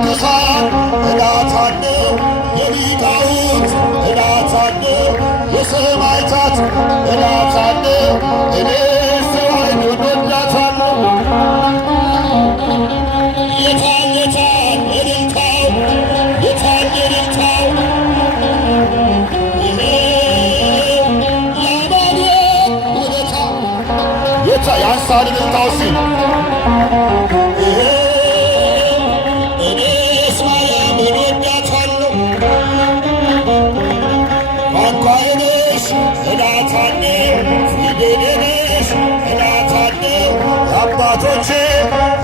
የቅዱሳን እላታለሁ የሊቃውንት እላታለሁ የሰማዕታት እላታለሁ እኔ ሰዋይን ወዶላታለሁ። የታል የታል እልልታው የታል እልልታው ያማኑኤል ውለታ ያንሳል እልልታው ሲል እኔስ ማርያምን ወዳታለሁ ቋንቋዬ ነሽ እላታለሁ ፊደሌ ነሽ እላታለሁ አባቶቼ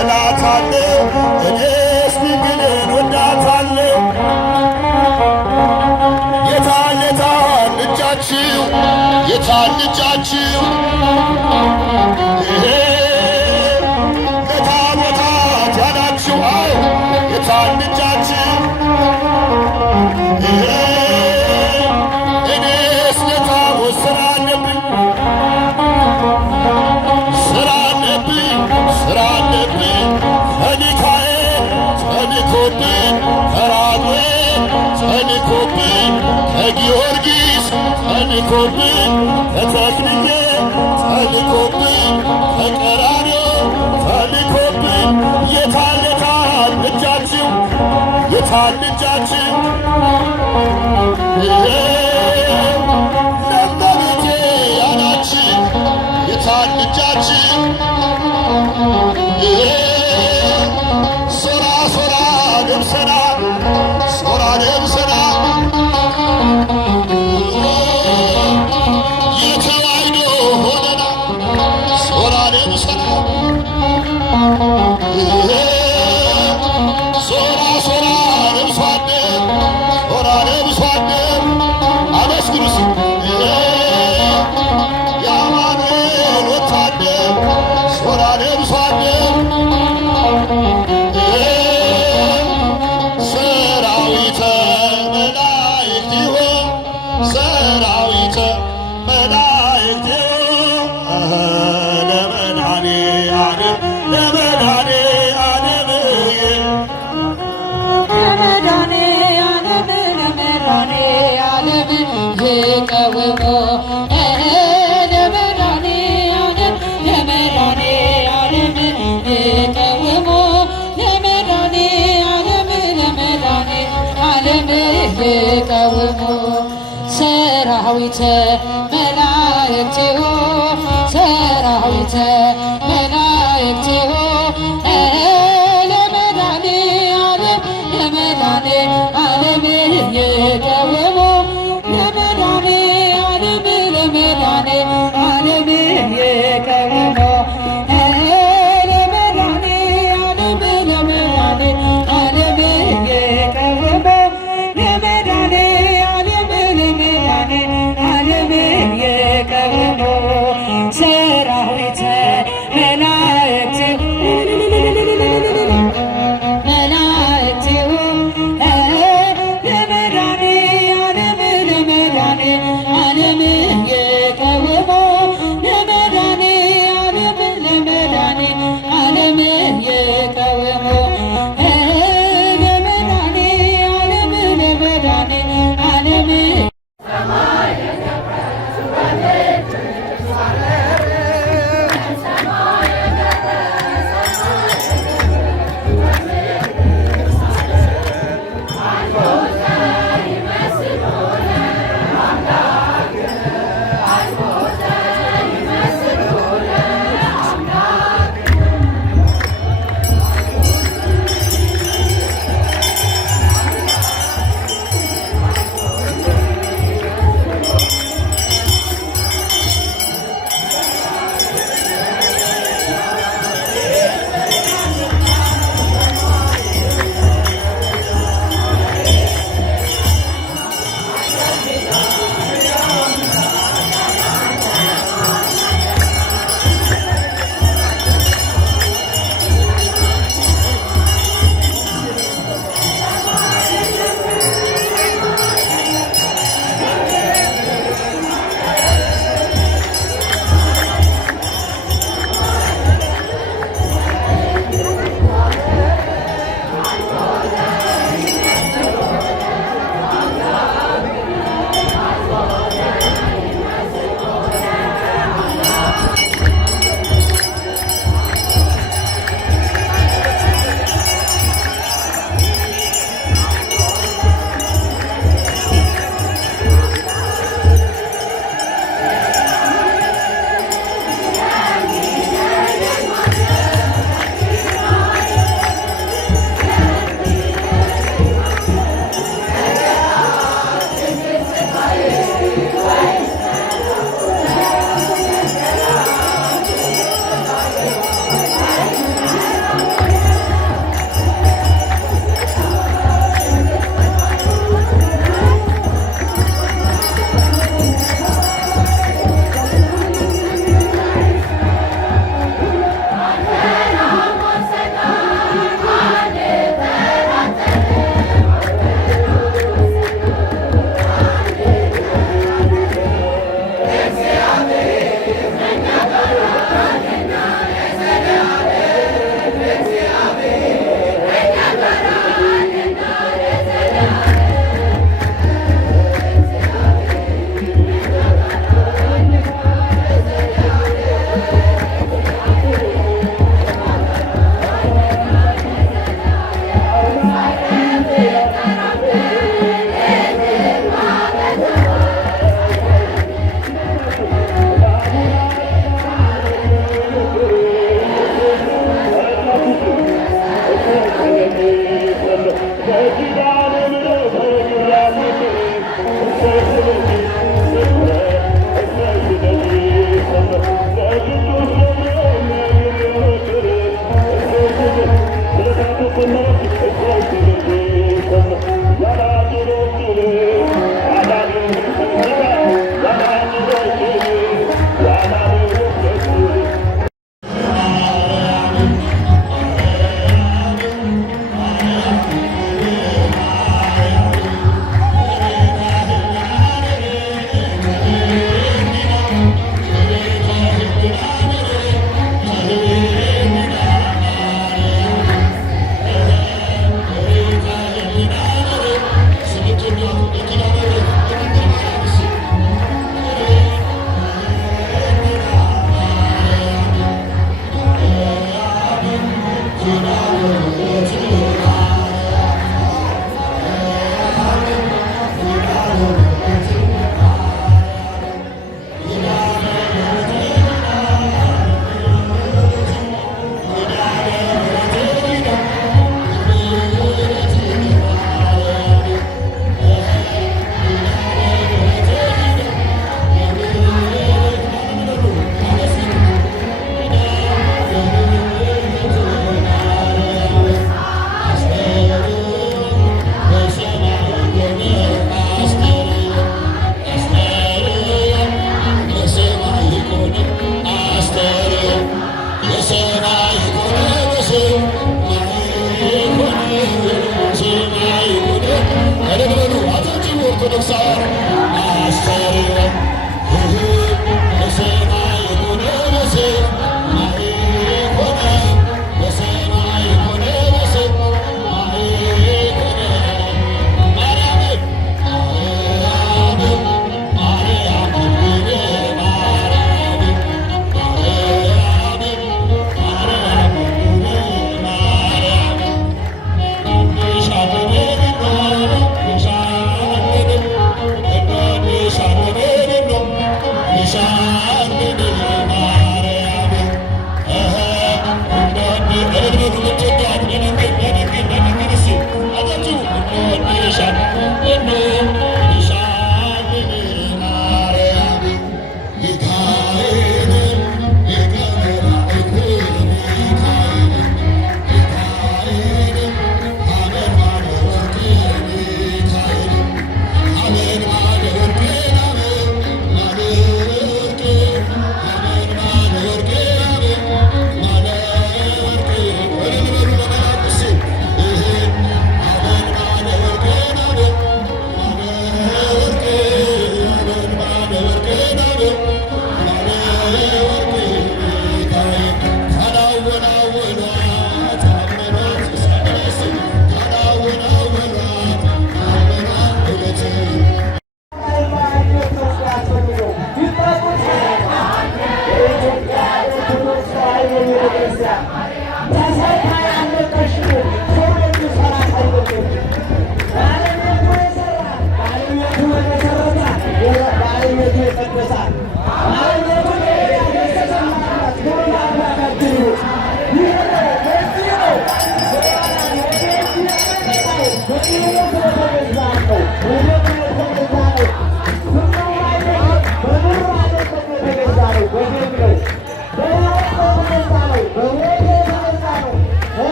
እላታለሁ እኔስ ድንግልን ወዳታለሁ። የታል የታል እጃችሁ የታል እጃችሁ ለታቦታት ያላችሁ አይ የታል እጃችሁ እኔስ ለታቦት ስራ አለብኝ ስራ አለብኝ ስራ አለብኝ ከሚካኤል ተልኮብኝ ከራጉኤል ተልኮብኝ ከጊዮርጊስ ተልኮብኝ ከተክልዬ ተልኮብኝ ከቀራንዮ ተልኮብኝ የታል የታል እጃችሁ የታል እጃችሁ ለእመቤቴ ያላችሁ የታል እጃችሁ ሶራ ሶራ ደምሰና ሶራ ደምሰና የተዋሕዶ ሆነና ሶራ ደምሰና ሶራ ሶራ ደምሷደር ሶራ ደምሷደር አመስግኑስ የአማኑኤል ወታደር ሶራ ደምሷደር ሰራዊተ መላእክቲሁ ሰራዊተ መላእክቲሁ ለመድኃኔ ዓለም ለመድኃኔ ዓለም ለመድኃኔ ዓለም ለመድኃኔ ዓለም ይቀውሙ ለመድኃኔ ዓለም ለመድኃኔ ዓለም ይቀውሙ ለመድኃኔ ዓለም ለመድኃኔ ዓለም ይቀውሙ ሰራዊተ መላእክቲሁ ሰራዊተ መላእክቲሁ ለመድኃኔ ዓለም ለመድኃኔ ዓለም ይቀውሙ ለመድኃኔ ዓለም ለመድኃኔ ዓለም ይቀውሙ ለመድኃኔ ዓለም ለመድኃኔ ዓለም ይቀውሙ ለመድኃኔ ዓለም ለመድኃኔ ዓለም ይቀውሙ ሰራዊተ መላእክቲሁ መላእክቲሁ ለመድኃኔ ዓለም ለመድኃኔ ዓለም ይቀውሙ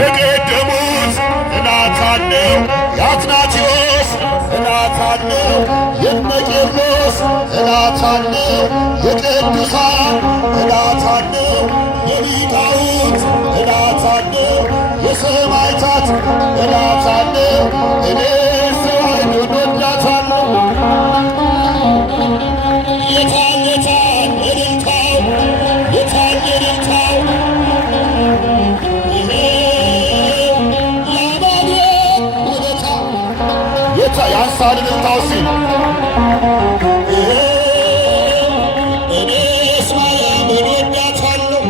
የቀደሙት እናት አለው የአትናቴዎስ እላታለሁ የቅዱሳን እላታለሁ የሊቃውንት እላታለሁ የሰማዕታት እላታለሁ እኔ ሰዋን ወዳታለሁ። የታል የታል እልልታው የታል እልልታው ያንሳል እልልታው ሲል እኔስ ማርያምን ወዳታለሁ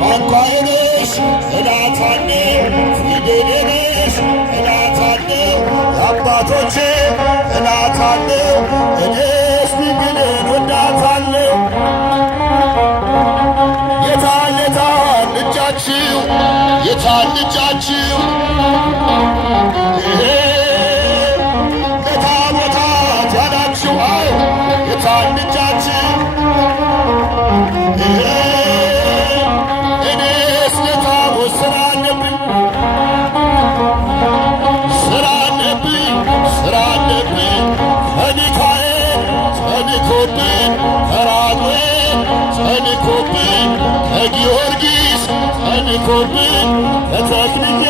ቋንቋዬ ነሽ እላታለሁ ፊደሌ ነሽ እላታለሁ አባቶቼ እላታለሁ እኔስ ድንግልን ወዳታለሁ። የታል የታል እጃችሁ የታል እጃችሁ ለታቦታት ያላችሁ አዎ የታል እጃችሁ እኔስ ለታቦት ስራ አለብኝ ስራ አለብኝ ስራ አለብኝ ከሚካኤል ተልኮብኝ ከራጉኤል ተልኮብኝ ከጊዮርጊስ ተልኮብኝ ከተክልዬ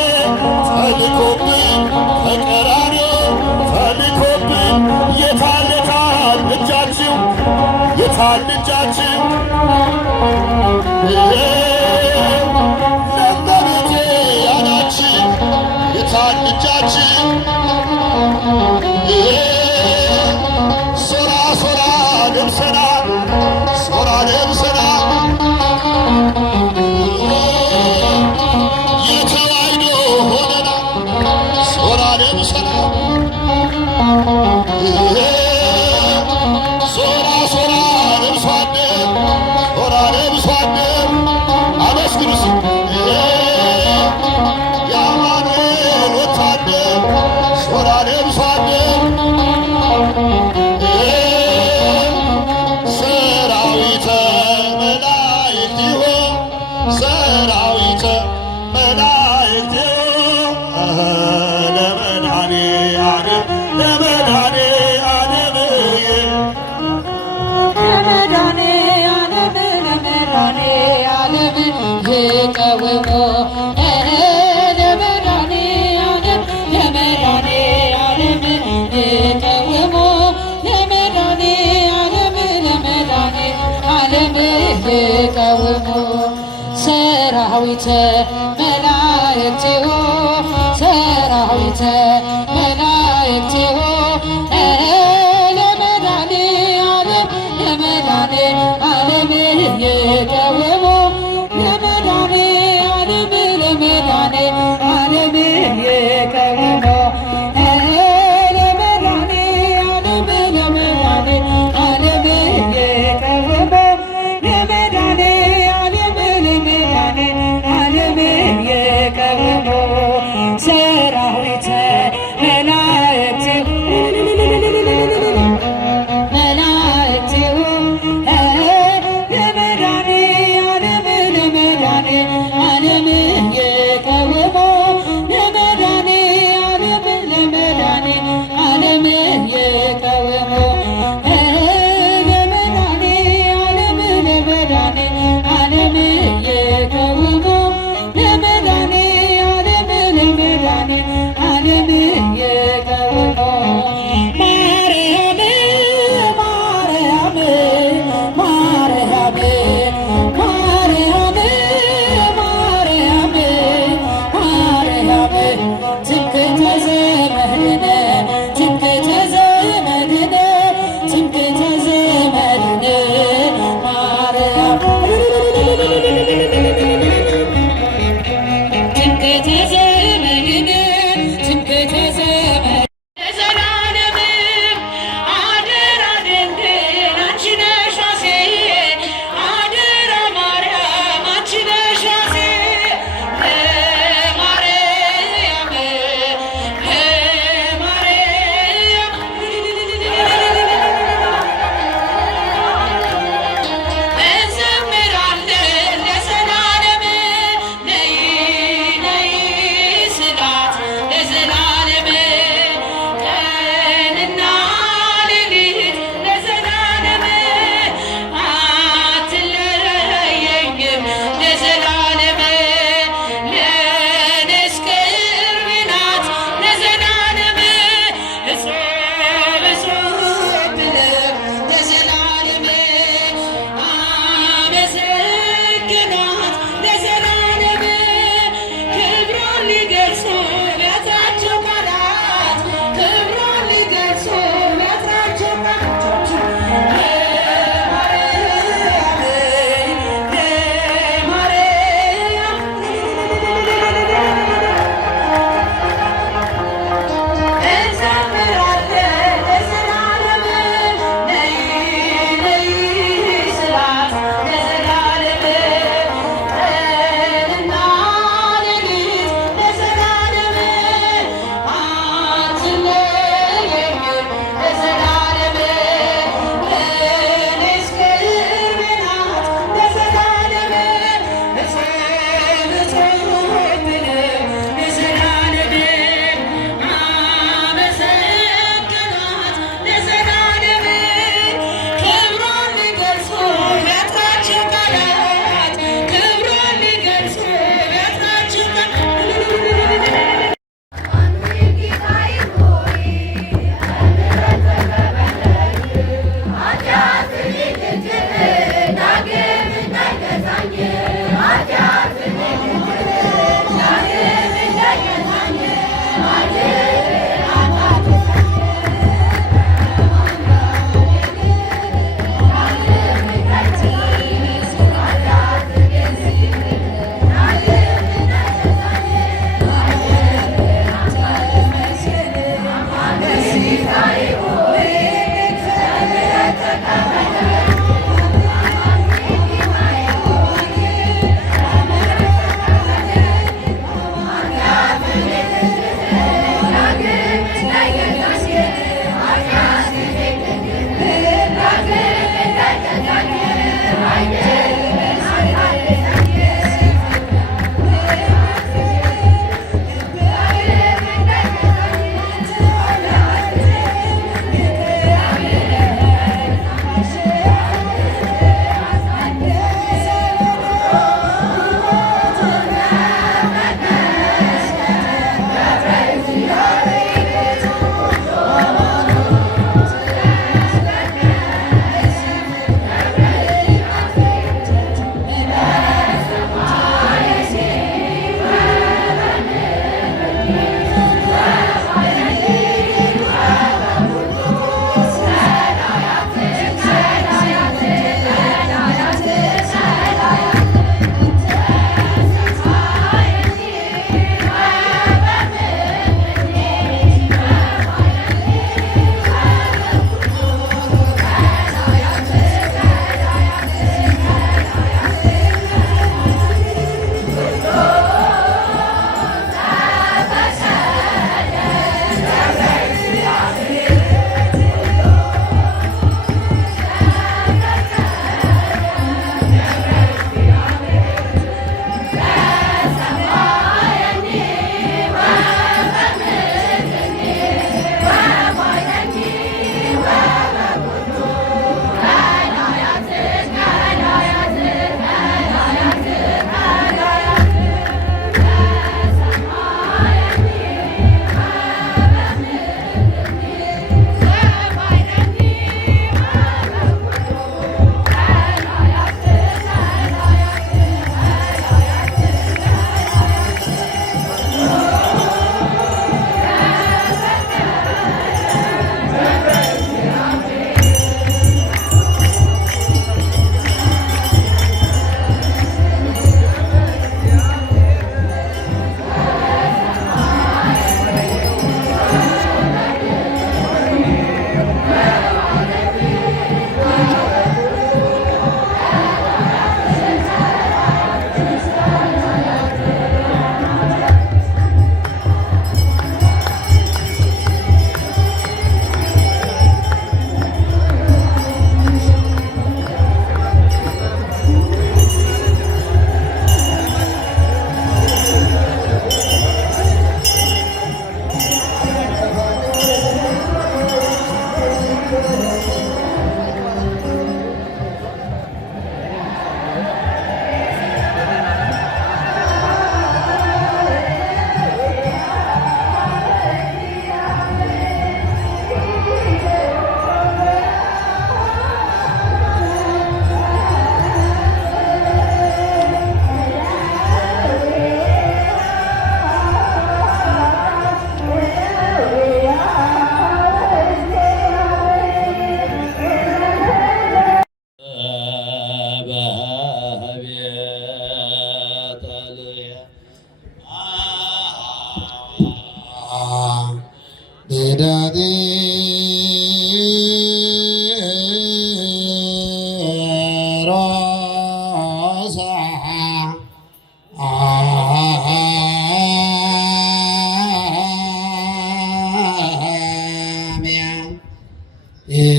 ተልኮብኝ ከቀራንዮ ተልኮብኝ የታል የታል እጃችሁ የታል እጃችሁ ለእመቤቴ ያላችሁ የታል እጃችሁ ሶራ ሶራ ለብሰና ሶራ ለብሰና የተዋሕዶ ሆነና ሶራ ለብሰና ሶራ ሶራ ለብሷደር ሶራ ለብሷደር አመስግኑስ የአማኑኤል ወታደር ሶራ ለብሷደር ሰራዊተ መላእክቲሁ ሰራዊተ መላእክቲሁ ለመድኃኔዓለም ለመድኃኔዓለም ለመድኃኔዓለም ይቀውሙ ለመድኃኔዓለም ይቀውሙ ለመድኃኔዓለም ይቀውሙ ሰራዊተ መላእክቲሁ ሰራዊተ መላእክቲሁ ለመድኃኔዓለም ይቀውሙ ለመድኃኔዓለም ይቀውሙ ዓለም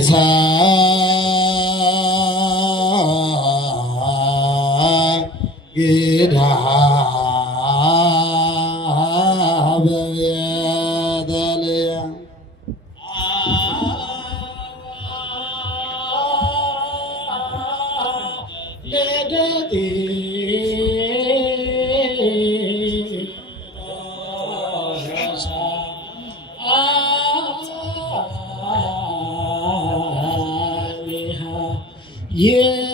ይሳግዳ በቤተልሔም Yeah.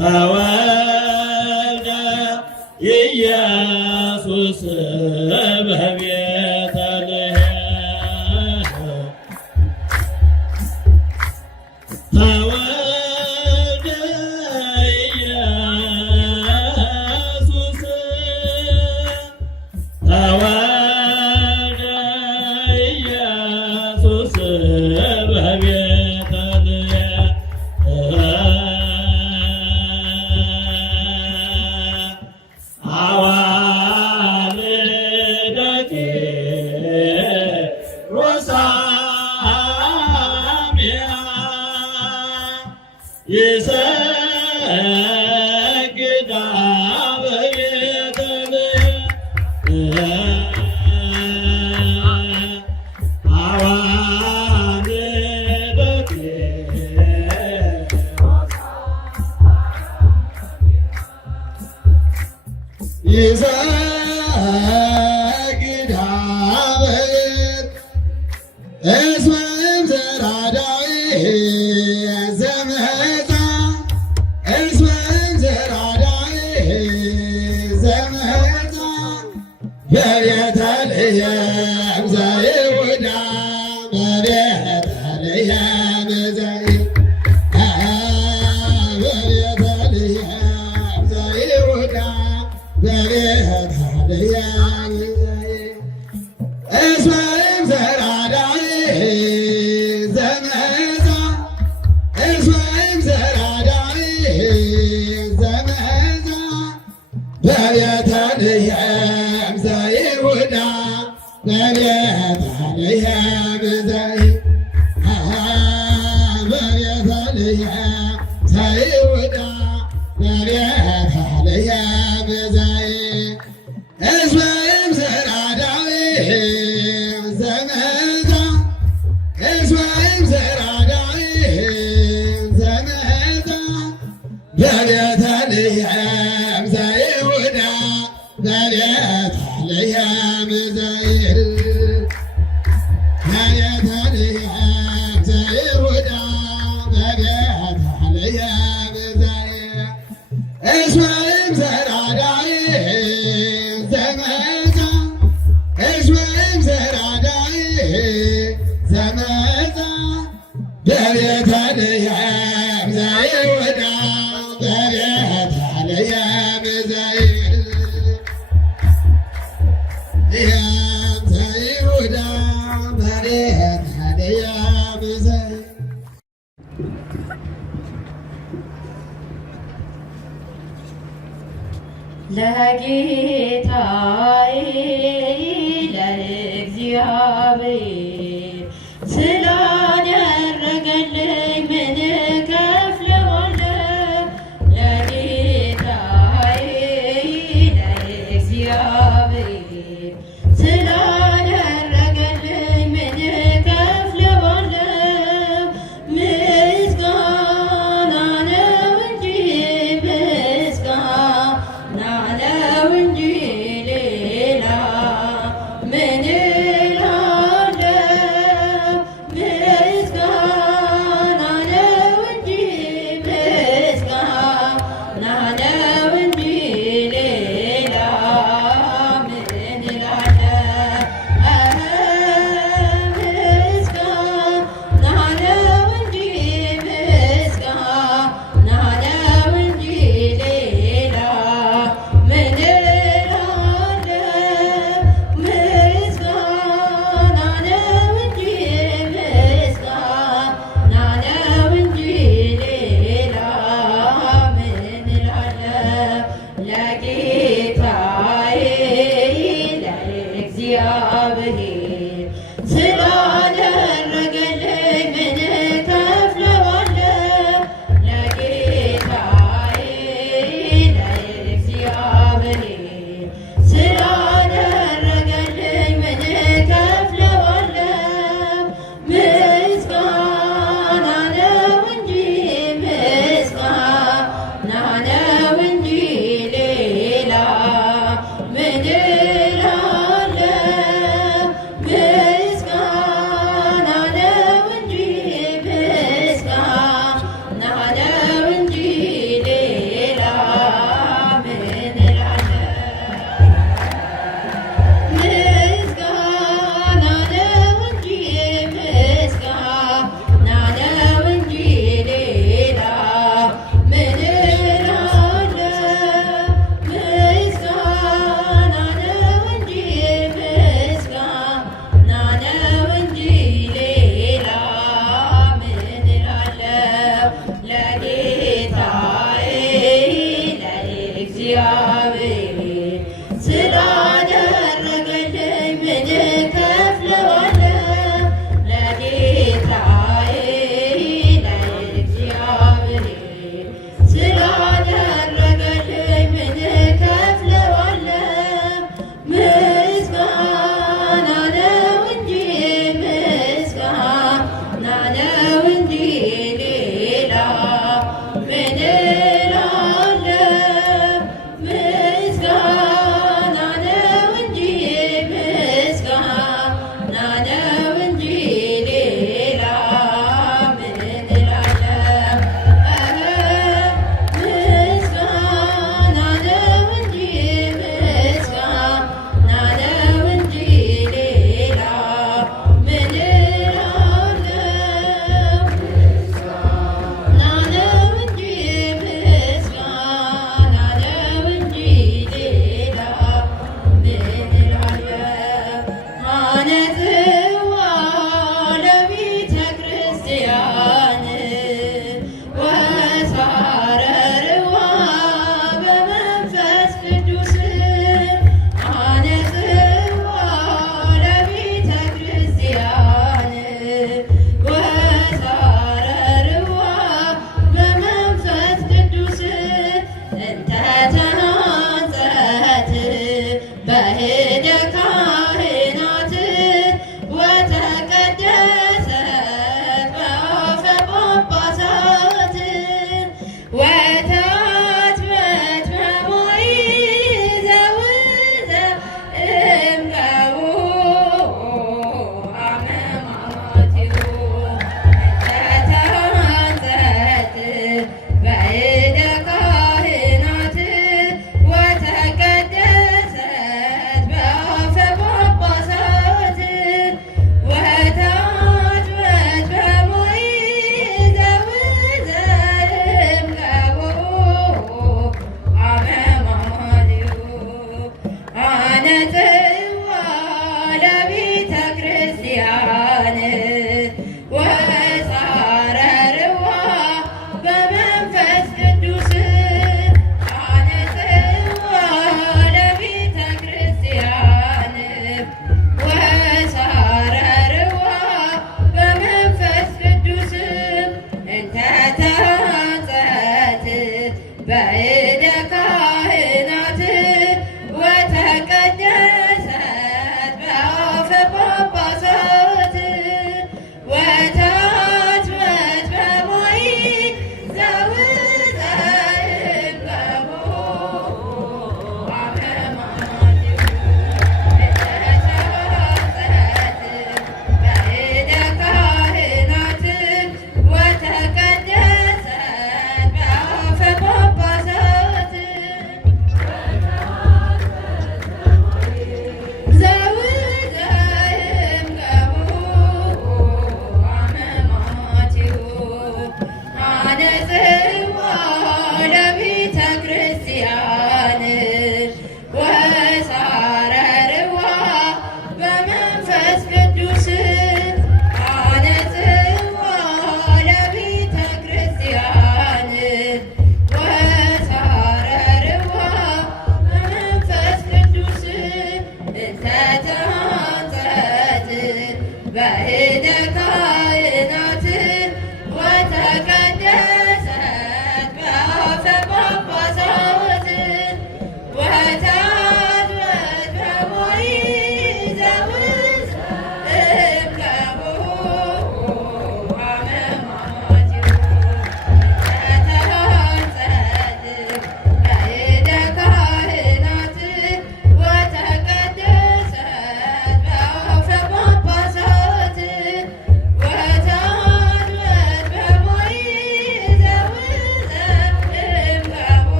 ተወልደ ኢየሱስ በቤተልሔም ተወልደ ኢየሱስ ተወልደ ኢየሱስ በቤተልሔም አዋልደኪ ሮሳምያ ይሰግዳ በቤተልሔም አዋልደኪ ይሰግዳ እስመ እምዘራ ዳዊት ዘመፃ እስመ እምዘራ ዳዊት ዘመፃ በቤተልሔም ዘይሁዳ በቤተልሔም በቤተልሔም ዘይሁዳ በቤተልሔም እስመ እምዘራ ዳዊት ዘመፃ እስመ እምዘራ ዳዊት ዘመፃ በቤተልሔም ዘይሁዳ በቤተልሔም በቤተልሔም ዘይሁዳ በቤተልሔም እስመ እምዘራ ዳዊት ዘመፃ እስመ እምዘራ ዳዊት ዘመፃ በቤተልሔም ዘይሁዳ በቤተልሔም በቤተልሔም ዘይሁዳ በቤተልሔም እስመ እምዘራ ዳዊት ዘመፃ እስመ እምዘራ ዳዊት ዘመፃ በቤተልሔም ዘይሁዳ በቤተልሔም ዘይሁዳ በቤተልሔም ለጌታዬ ለእግዚአብሔር ስላደረገልኝ ምን እከፍለዋለሁ? ለጌታዬ ለእግዚአብሔር ስላደረገልኝ ምን እከፍለዋለሁ? ምስጋና ነው እንጂ ምስጋና ነው እንጂ ሌላ ምን እላለሁ?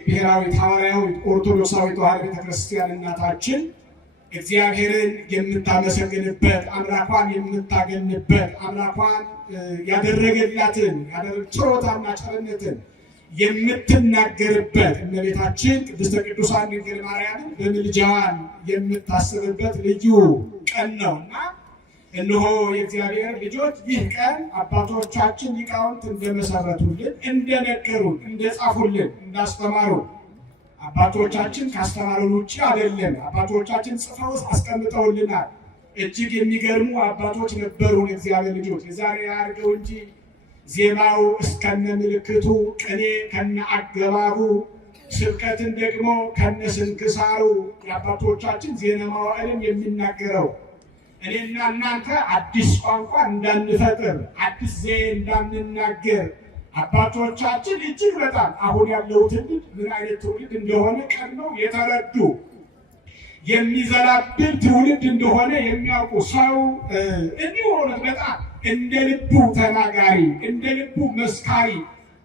ብሔራዊት ሐዋርያዊት ኦርቶዶክሳዊት ተዋሕዶ ቤተክርስቲያን እናታችን እግዚአብሔርን የምታመሰግንበት አምላኳን የምታገንበት አምላኳን ያደረገላትን ችሮታና ቸርነትን የምትናገርበት እመቤታችን ቅድስተ ቅዱሳን ድንግል ማርያምን በምልጃዋን የምታስብበት ልዩ ቀን ነውና እነሆ የእግዚአብሔር ልጆች ይህ ቀን አባቶቻችን ሊቃውንት እንደመሰረቱልን፣ እንደነገሩን፣ እንደጻፉልን፣ እንዳስተማሩ አባቶቻችን ካስተማሩን ውጭ አይደለም። አባቶቻችን ጽፈው አስቀምጠውልናል። እጅግ የሚገርሙ አባቶች ነበሩን። እግዚአብሔር ልጆች የዛሬ ያርገው እንጂ ዜማው እስከነ ምልክቱ፣ ቅኔ ከነ አገባቡ፣ ስብከትን ደግሞ ከነ ስንክሳሩ የአባቶቻችን ዜና መዋዕልን የሚናገረው እኔና እናንተ አዲስ ቋንቋ እንዳንፈጥር አዲስ ዘዬ እንዳንናገር አባቶቻችን እጅግ በጣም አሁን ያለው ትውልድ ምን አይነት ትውልድ እንደሆነ ቀድመው የተረዱ የሚዘላብል ትውልድ እንደሆነ የሚያውቁ ሰው እንዲሁ ሆነት በጣም እንደ ልቡ ተናጋሪ እንደ ልቡ መስካሪ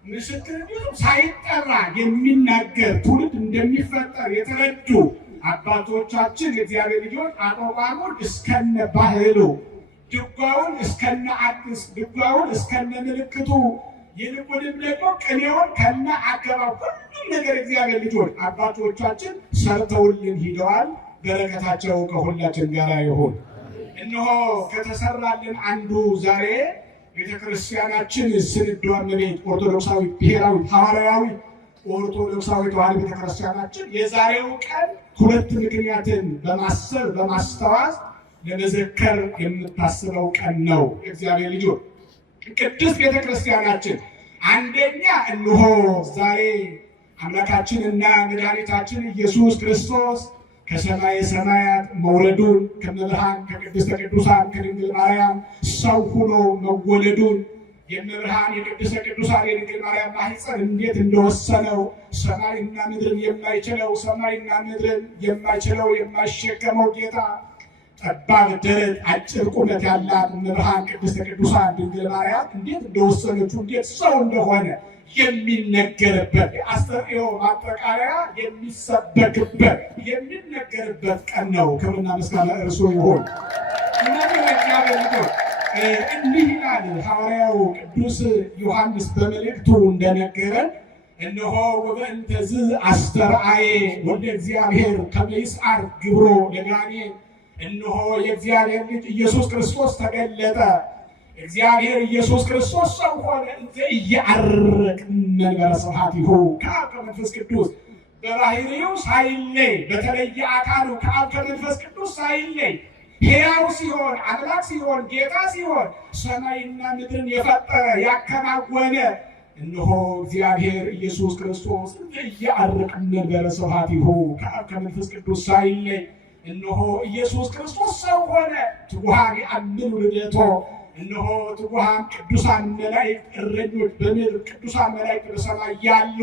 ምስክር ሳይጠራ የሚናገር ትውልድ እንደሚፈጠር የተረዱ አባቶቻችን የእግዚአብሔር ልጆች አቋቋሙን እስከነ ባህሉ፣ ድጓውን እስከነ አዲስ፣ ድጓውን እስከነ ምልክቱ፣ ይልቁንም ደግሞ ቅኔውን ከነ አገባብ ሁሉም ነገር እግዚአብሔር ልጆች አባቶቻችን ሰርተውልን ሂደዋል። በረከታቸው ከሁላችን ጋር ይሁን። እነሆ ከተሰራልን አንዱ ዛሬ ቤተክርስቲያናችን ስንዷ እመቤት ኦርቶዶክሳዊ ብሔራዊት ሐዋርያዊ ኦርቶዶክሳዊ ተዋሕዶ ቤተክርስቲያናችን የዛሬው ቀን ሁለት ምክንያትን በማሰብ በማስተዋል ለመዘከር የምታስበው ቀን ነው። እግዚአብሔር ልጆች ቅድስት ቤተክርስቲያናችን አንደኛ እነሆ ዛሬ አምላካችንና መድኃኒታችን ኢየሱስ ክርስቶስ ከሰማየ ሰማያት መውረዱን ከመብርሃን ከቅድስተ ቅዱሳን ከድንግል ማርያም ሰው ሆኖ መወለዱን የመብርሃን የቅድስተ ቅዱሳን የድንግል ማርያም ማኅፀን እንዴት እንደወሰነው ሰማይና ምድርን የማይችለው ሰማይና ምድርን የማይችለው የማይሸከመው ጌታ ጠባብ ደረት አጭር ቁመት ያላት መብርሃን ቅድስተ ቅዱሳን ድንግል ማርያም እንዴት እንደወሰነችው እንዴት ሰው እንደሆነ የሚነገርበት የአስተርእዮ ማጠቃለያ የሚሰበክበት የሚነገርበት ቀን ነው። ክብርና ምስጋና እርሱ ይሁን። እንዲህ ይላል ሐዋርያው ቅዱስ ዮሐንስ በመልእክቱ እንደነገረን እነሆ ወበእንተዝ አስተርአየ ወልደ እግዚአብሔር ከመ ይስዓር ግብሮ ለጋኔን እነሆ የእግዚአብሔር ልጅ ኢየሱስ ክርስቶስ ተገለጠ። እግዚአብሔር ኢየሱስ ክርስቶስ ሰው ሆነ እንዘ ኢየዐርቅ መንበረ ስብሐቲሁ ከአብ ከመንፈስ ቅዱስ በባህሪው ሳይለይ በተለየ አካሉ ከአብ ከመንፈስ ቅዱስ ሳይለይ ሕያው ሲሆን አምላክ ሲሆን ጌታ ሲሆን ሰማይና ምድርን የፈጠረ ያከናወነ እነሆ እግዚአብሔር ኢየሱስ ክርስቶስ እንዘ ኢየዐርቅ መንበረ ስብሐቲሁ ከአብ ከመንፈስ ቅዱስ ሳይለይ እነሆ ኢየሱስ ክርስቶስ ሰው ሆነ። ትጉሃን ይአምኑ ልደቶ እነሆ ትጉሃን ቅዱሳን መላእክት እረኞች በምድር ቅዱሳን መላእክት በሰማይ ያሉ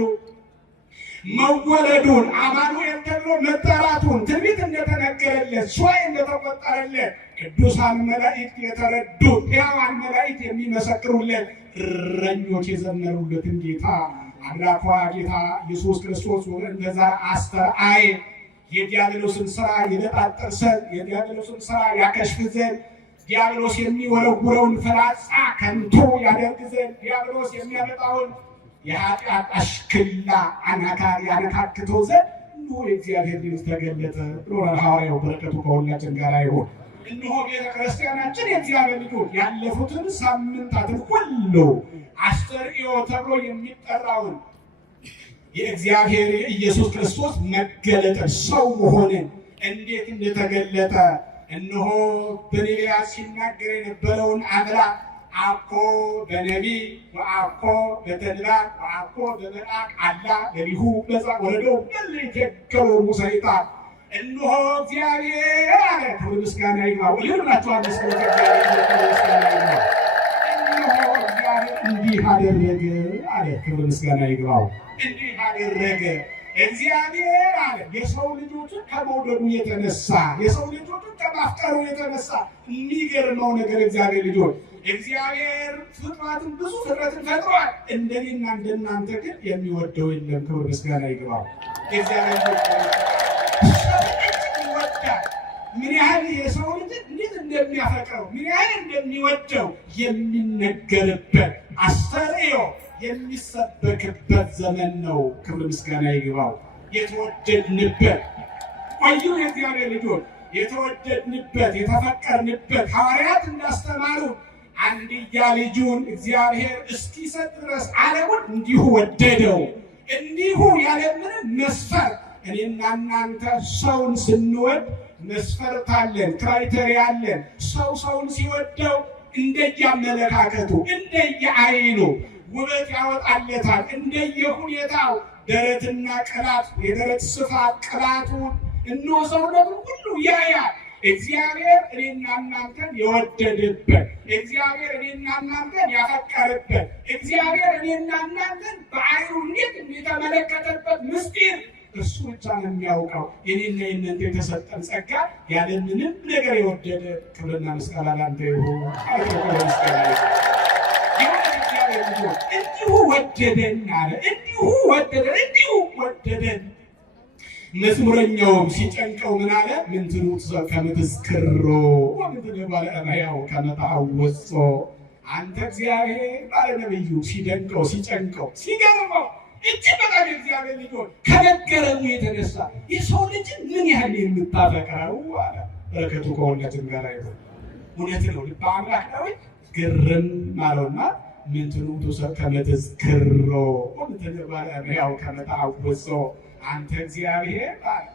መወለዱን አማኑኤል ተብሎ መጠራቱን ትንቢት እንደተነገረለት ሶይ እንደተቆጠረለት ቅዱሳን መላእክት የተረዱት ሕያዋን መላእክት የሚመሰክሩለት እረኞች የዘመሩለትን ጌታ አምላኳ ጌታ ኢየሱስ ክርስቶስ እንደዛ አስተርአየ የዲያብሎስን ስራ የነጣጠር ዘንድ የዲያብሎስን ስራ ያከሽፍ ዘንድ ዲያብሎስ የሚወረውረውን ፍላጻ ከንቱ ያደርግ ዘንድ ዲያብሎስ የሚያመጣውን የኃጢአት አሽክላ አናካሪ ያነካክተው ዘንድ እነሆ የእግዚአብሔር ልጅ ተገለጠ ብሎ ሐዋርያው በረከቱ ከሁላችን ጋር ይሁን። እነሆ ቤተክርስቲያናችን የእግዚአብሔር ልጆች ያለፉትን ሳምንታትን ሁሉ አስተርእዮ ተብሎ የሚጠራውን የእግዚአብሔር የኢየሱስ ክርስቶስ መገለጥ ሰው መሆንን እንዴት እንደተገለጠ እነሆ በነቢያት ሲናገር የነበረውን አምላክ አኮ በነቢይ ወአኮ በተድላቅ ወአኮ በመልአክ አላ ለሊሁ በዛ ወረደው ለይተከሉ ሰይጣን እነሆ እግዚአብሔር አለ። ክብር ምስጋና ይግባው። ሁላችሁ አመስግኑ። እነሆ እግዚአብሔር እንዲህ አደረገ አለ። ክብር ምስጋና ይግባው። እንዲህ አደረገ እግዚአብሔር አለ የሰው ልጆችን ከመውደዱ የተነሳ የሰው ልጆችን ከማፍቀሩ የተነሳ የሚገርመው ነገር እግዚአብሔር ልጆች እግዚአብሔር ፍጥረትን ብዙ ፍጥረትን ፈጥሯል። እንደኔና እንደናንተ ግን የሚወደው የለም። ክብር ምስጋና ይግባው። እግዚአብሔር ይወዳል። ምን ያህል የሰው ልጅ እንዴት እንደሚያፈቅረው ምን ያህል እንደሚወደው የሚነገርበት አስተርእዮ የሚሰበክበት ዘመን ነው። ክብር ምስጋና ይግባው። የተወደድንበት ቆዩ የእግዚአብሔር ልጆች የተወደድንበት የተፈቀርንበት ሐዋርያት እንዳስተማሩ አንድያ ልጁን እግዚአብሔር እስኪሰጥ ድረስ ዓለሙን እንዲሁ ወደደው። እንዲሁ ያለምንም መስፈርት እኔና እናንተ ሰውን ስንወድ መስፈርት አለን፣ ክራይቴሪያ አለን። ሰውን ሲወደው እንደየአመለካከቱ እንደየአይኑ ውበት ያወጣለታል። እንደየሁኔታው ደረትና ቅላት የደረት ስፋት ቅላቱን እነሆ ሰውነቱን ሁሉ ያያል። እግዚአብሔር እኔና እናንተን የወደደበት እግዚአብሔር እኔና እናንተን ያፈቀረበት እግዚአብሔር እኔና እናንተን በዓይኑ እንዴት የተመለከተበት ምስጢር እሱ ብቻ ነው የሚያውቀው። የኔና የእናንተ የተሰጠን ጸጋ ያለምንም ነገር የወደደ ክብርና ምስጋና ላንተ ይሁን። እንዲሁ ወደደን አለ። እንዲሁ ወደደን። መዝሙረኛውም ሲጨንቀው ምን አለ? ምን ትሉት ከምትዝክሮ ወምንትን ባለያው ከመታወጾ አንተ እግዚአብሔር ባለ ነብዩ ሲደንቀው ሲጨንቀው ሲገርመው እጅግ በጣም የእግዚአብሔር ልጆች ከነገረሙ የተነሳ የሰው ልጅ ምን ያህል የምታፈቅረው አለ። በረከቱ ከሁላችን ጋር ይሁን። እውነት ነው። ልበ አምላክ ዳዊት ግርም አለውና ምን ትሉት ከምትዝክሮ ወምንትን ባለያው ከመታወጾ አንተ እግዚአብሔር አለ።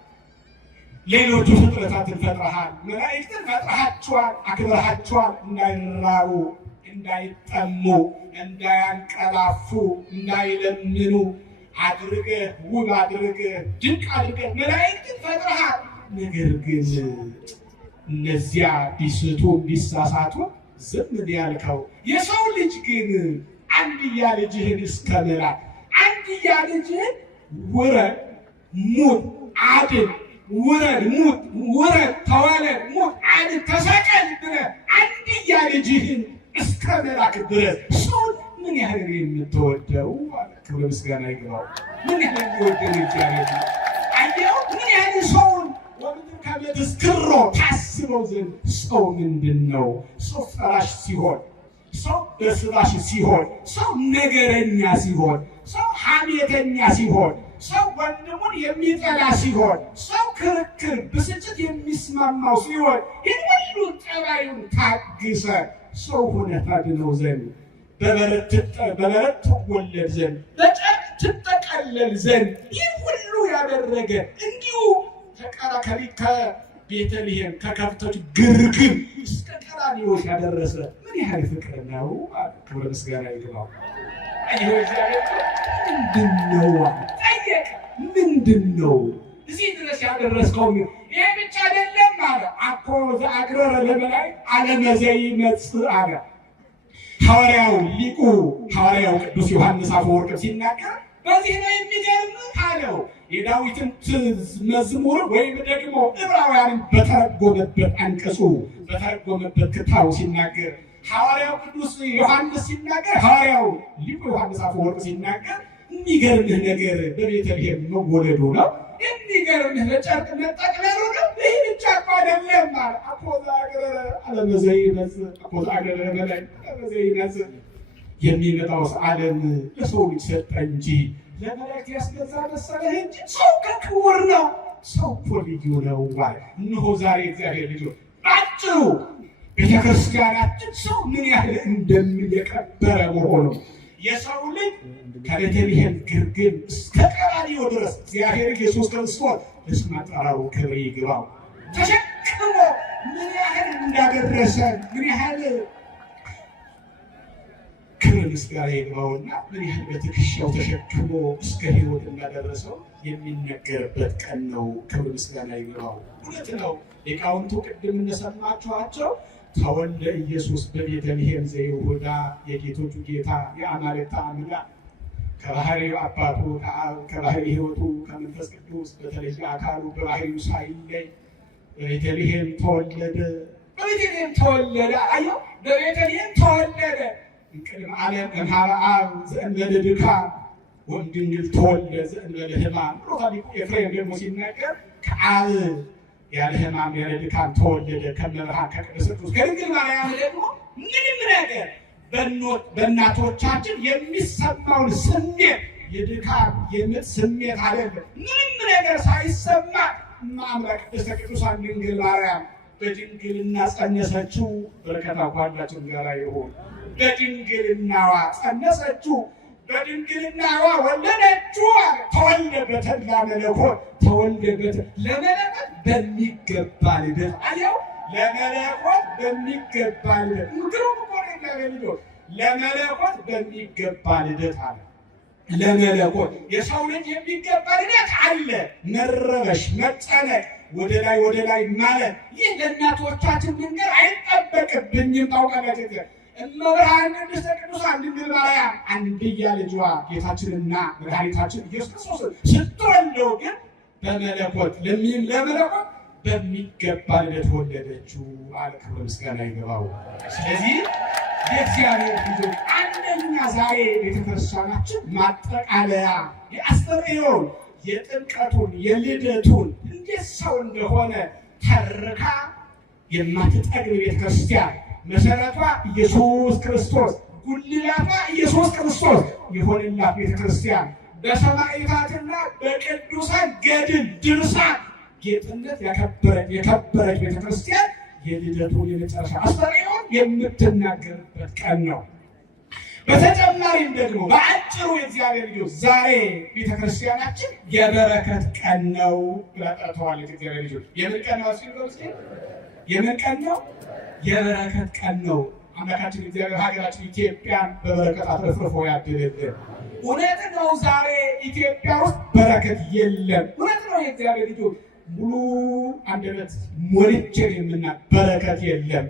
ሌሎቹ ፍጥረታትን ፈጥረሃል፣ መላእክትን ፈጥረሃቸዋል፣ አክብረሃቸዋል። እንዳይራቡ፣ እንዳይጠሙ፣ እንዳያንቀላፉ፣ እንዳይለምኑ አድርገህ ውብ አድርገህ ድንቅ አድርገህ መላእክትን ፈጥረሃል። ነገር ግን እነዚያ ቢስቱ ቢሳሳቱ ዝም ያልከው የሰው ልጅ ግን አንድያ ልጅህን እስከ መላክ አንድያ ልጅህን ውረድ ሙት አድን ውረድ ሙት ውረድ ተዋለድ ሙት አድን ተሰቀል ብለህ አንድያ ልጅህን እስከ መላክ ድረስ ሰውን ምን ያህል የምትወደው አለ። ክብር ምስጋና ይግባው። ምን ያህል የሚወደው እግዚአብሔር ነው። አየኸው ምን ያህል ሰውን ወምድር ከምትዝክሮ ታስበው ዘንድ ሰው ምንድን ነው? ሰው ፈራሽ ሲሆን፣ ሰው በስባሽ ሲሆን፣ ሰው ነገረኛ ሲሆን፣ ሰው ሐሜተኛ ሲሆን፣ ሰው ወንድሙን የሚጠላ ሲሆን፣ ሰው ክርክር ብስጭት የሚስማማው ሲሆን፣ ይህ ሁሉ ጠባዩን ታግሰ ሰው ሆነህ ታድነው ዘንድ በበረት ትወለድ ዘንድ በጨርቅ ትጠቀለል ዘንድ ይህ ሁሉ ያደረገ እንዲሁ ከቤተልሔም ከከብቶች ግርግም እስከ ቀራንዮ ያደረሰ ምን ያህል ፍቅር ነው? ክብር ምስጋና ይግባው። ምንድነው ጠየቀ። ምንድነው እዚህ ድረስ ያደረስከው? ይሄ ብቻ አይደለም አለ። አኮ ዘአግረረ ለበላይ አለመዘይመጽእ አለ። ሐዋርያው ሊቁ ሐዋርያው ቅዱስ ዮሐንስ አፈወርቅ ሲናገር በዚህ ነው የሚገርምህ አለው። የዳዊትን መዝሙር ወይም ደግሞ ዕብራውያንን በተረጎመበት አንቀጹ በተረጎመበት ክታቡ ሲናገር ሐዋርያው ቅዱስ ዮሐንስ ሲናገር ሐዋርያው ሊቁ ዮሐንስ አፈወርቅ ሲናገር የሚገርምህ ነገር በቤተልሔም መወለዱ ነው። የሚገርምህ በጨርቅ መጠቅለሉ ነው። ይህ ብቻ እኮ አይደለም አለ። አኮ ዘአግረረ አለመዘይመጽእ አኮ ዘአግረረ በላይ አለመዘይመጽእ የሚመጣውስ ዓለም ለሰው ልጅ ሰጠ እንጂ ለመላእክት ያስገዛ መሰለህ እንጂ ሰው ከክቡር ነው። ሰው እኮ ልዩ ነው። እነሆ ዛሬ እግዚአብሔር ልጆች ባጭሩ ቤተክርስቲያናችን ሰው ምን ያህል እንደሚከበረ መሆኑ የሰው ልጅ ከቤተልሔም ግርግም እስከ ቀራንዮ ድረስ እግዚአብሔር ኢየሱስ ክርስቶስ ለስም አጠራሩ ክብር ይግባው ተሸክሞ ምን ያህል እንዳደረሰን ምን ያህል ክብር ምስጋና ይግባውና ምን ያህል በትከሻው ተሸክሞ እስከ ሕይወት እንዳደረሰው የሚነገርበት ቀን ነው። ክብር ምስጋና ይግባው። እውነት ነው። ሊቃውንቱ ቅድም እንደሰማችኋቸው ተወልደ ኢየሱስ በቤተልሔም ዘይሁዳ የጌቶቹ ጌታ የአማልክት አምላክ ከባህሪው አባቱ ከአብ ከባህሪ ሕይወቱ ከመንፈስ ቅዱስ በተለየ አካሉ በባህሪው ሳይለይ በቤተልሔም ተወለደ። በቤተልሔም ተወለደ። አየው፣ በቤተልሔም ተወለደ። እምቅድመ ዓለም እምኀበ አብ ዘእንበለ ድካም ወእምድንግል ተወልደ ዘእንበለ ሕማም ብሎ ታሪኩ ኤፍሬም ደግሞ ሲናገር ከአብ ያለ ሕማም ያለ ድካም ተወለደ፣ ከመብርሃን ከቅድስት ቅዱስ ከድንግል ማርያም ደግሞ ምንም ነገር በእናቶቻችን የሚሰማውን ስሜት የድካም የምጥ ስሜት አይደለም፣ ምንም ነገር ሳይሰማ እማምላክ ቅድስተ ቅዱሳን ድንግል ማርያም በድንግልና ጸነሰችው። በረከታ ኳላችን ጋራ ይሁን። በድንግልናዋ ጸነሰችው፣ በድንግልናዋ ወለደችው። ተወልደ በተድላ መለኮት ተወልደ ለመለኮት በሚገባ ልደት። አየው፣ ለመለኮት በሚገባ ልደት። ምክሩም እኮ ነው ለመለኮት በሚገባ ልደት አለ። ለመለኮት የሰው ልጅ የሚገባ ልደት አለ። መረበሽ፣ መጨነቅ፣ ወደ ላይ ማለት ይህ ለእናቶቻችን ድንገር አይጠበቅብኝም። ታውቃላችሁ እመብርሃን ቅድስተ ቅዱሳን ድንግል ማርያም አንድያ ልጇ ጌታችንና መድኃኒታችን ኢየሱስ ክርስቶስ ስትወልደው ግን በመለኮት ለመለኮት በሚገባ ልደት ወለደችው አለ። ክብር ምስጋና ይገባው። ስለዚህ የእግዚአብሔር ልጆች አንደኛ ዛሬ ቤተክርስቲያናችን ማጠቃለያ የአስተርእዮን የጥምቀቱን የልደቱን እንዴት ሰው እንደሆነ ተርካ የማትጠግብ ቤተክርስቲያን መሰረቷ ኢየሱስ ክርስቶስ ጉልላቷ ኢየሱስ ክርስቶስ የሆነላት ቤተክርስቲያን በሰማዕታትና በቅዱሳን ገድል ድርሳን ጌጥነት የከበረች ቤተክርስቲያን የልደቱን የመጨረሻ አስተርእዮን የምትናገርበት ቀን ነው። በተጨማሪም ደግሞ በአጭሩ የእግዚአብሔር ልጆች ዛሬ ቤተክርስቲያናችን የበረከት ቀን ነው ብላ ጠርተዋለች። እግዚአብሔር ልጆች የምን ቀን ነው ሲሉ የምን ቀን ነው? የበረከት ቀን ነው። አምላካችን እግዚአብሔር ሀገራችን ኢትዮጵያን በበረከት አትረፍርፎ ያድልልን። እውነት ነው። ዛሬ ኢትዮጵያ ውስጥ በረከት የለም። እውነት ነው። የእግዚአብሔር ልጆች ሙሉ አንደበት ሞልቼን በረከት የለም።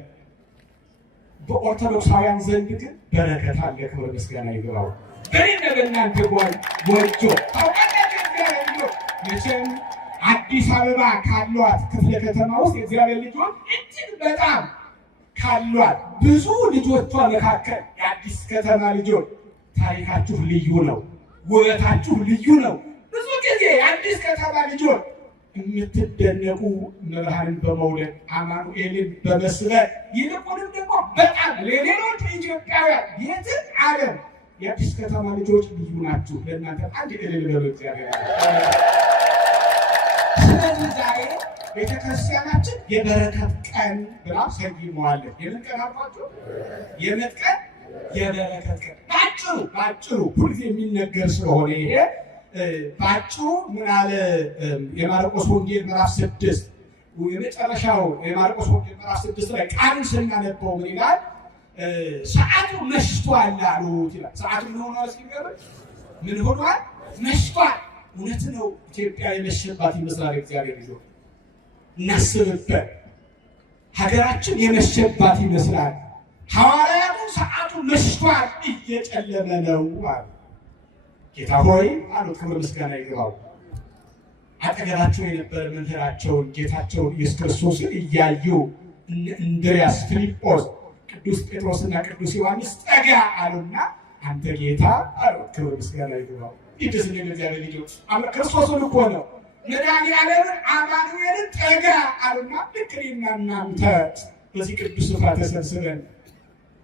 በኦርቶዶክሳውያን ዘንድ ግን በረከት አለ። ክብር ምስጋና ይግባው። በእኔና በእናንተ ጎጆ ታውቃላችሁ። እግዚአብሔር ልጆች መቼም አዲስ አበባ ካሏት ክፍለ ከተማ ውስጥ የእግዚአብሔር ልጆች እጅግ በጣም ካሏት ብዙ ልጆቿ መካከል የአዲስ ከተማ ልጆች ታሪካችሁ ልዩ ነው፣ ውበታችሁ ልዩ ነው። ብዙ ጊዜ የአዲስ ከተማ ልጆች የምትደነቁ መብርሃንን በመውደድ አማኑኤልን በመስበር ይልቁንም ደግሞ በጣም ለሌሎች ኢትዮጵያውያን የትም ዓለም የአዲስ ከተማ ልጆች ልዩ ናችሁ። ለእናንተ አንድ እልል በሉ እግዚአብሔር። ስለዚህ ዛሬ ቤተክርስቲያናችን የበረከት ቀን ብላ ሰይመዋለች። የምን ቀን አልኳችሁ? የምን ቀን? የበረከት ቀን። ባጭሩ ሁልጊዜ የሚነገር ስለሆነ ይሄ ባጭሩ ምን አለ? የማርቆስ ወንጌል ምዕራፍ 6 የመጨረሻው የማርቆስ ወንጌል ምዕራፍ 6 ላይ ቃሉን ስናነበው ምን ይላል? ሰዓቱ መሽቷል አሉት ይላል። ሰዓቱ ምን ሆኗል? ምን ሆኗል? መሽቷል። እውነት ነው። ኢትዮጵያ የመሸባት ይመስላል። እግዚአብሔር ልጆች እናስብበት። ሀገራችን የመሸባት ይመስላል። ሐዋርያቱ ሰዓቱ መሽቷል፣ እየጨለመ ነው አሉ። ጌታ ሆይ አሉት። ክብር ምስጋና ይግባው። አጠገባቸው የነበረ መምህራቸውን ጌታቸውን ኢየሱስ ክርስቶስን እያዩ እንድርያስ፣ ፊልጶስ፣ ቅዱስ ጴጥሮስና ቅዱስ ዮሐንስ ጠጋ አሉና አንተ ጌታ አሉት። ክብር ምስጋና ይግባው። ይድስ እግዚአብሔር ልጆች ክርስቶስን እኮ ነው መድኃኒዓለምን አማኑኤልን ጠጋ አሉና ልክ እኔና እናንተ በዚህ ቅዱስ ስፍራ ተሰብስበን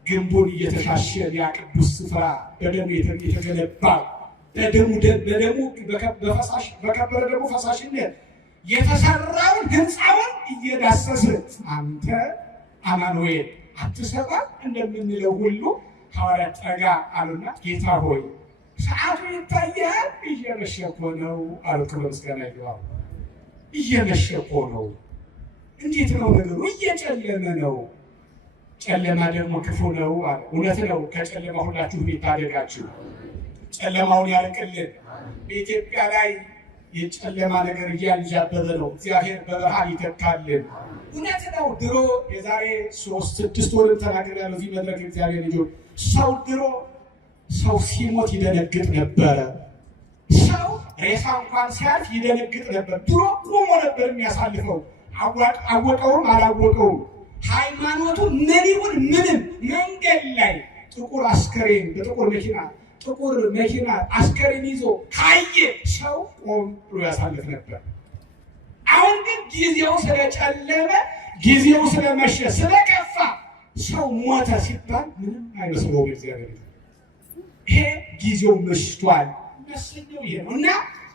ግንቡን እየተሻሸን ያ ቅዱስ ስፍራ በደሙ የተገነባ በደሙ በከበረ ደሙ ፈሳሽነት የተሰራውን ህንፃውን እየዳሰስን አንተ አማኑኤል አትሰማ እንደምንለው ሁሉ ሐዋርያት ጠጋ አሉና ጌታ ሆይ ሰዓቱ ይታያል፣ እየመሸ እኮ ነው አሉ። ክብር ምስጋና ይግባው። እየመሸ እኮ ነው። እንዴት ነው ነገሩ? እየጨለመ ነው። ጨለማ ደግሞ ክፉ ነው አለ። እውነት ነው። ከጨለማ ሁላችሁ ይታደጋችሁ፣ ጨለማውን ያርቅልን። በኢትዮጵያ ላይ የጨለማ ነገር እያንዣበበ ነው። እግዚአብሔር በብርሃን ይተካልን። እውነት ነው። ድሮ የዛሬ 3-6 ወር ተናግሬያለሁ እዚህ መድረክ እግዚአብሔር ልጆች ሰው ሲሞት ይደነግጥ ነበረ። ሰው ሬሳ እንኳን ሲያልፍ ይደነግጥ ነበር። ድሮ ቆሞ ነበር የሚያሳልፈው። አወቀውም አላወቀውም ሃይማኖቱ ምን ይሁን ምንም መንገድ ላይ ጥቁር አስከሬን በጥቁር መኪና አስከሬን ይዞ ካየ ሰው ቆም ብሎ ያሳልፍ ነበር። አሁን ግን ጊዜው ስለጨለመ፣ ጊዜው ስለመሸ፣ ስለከፋ ሰው ሞተ ሲባል ምንም አይመስለውም። እግዚአብሔር ይሄ ጊዜው መሽቷል መስለው ይሄ ነው እና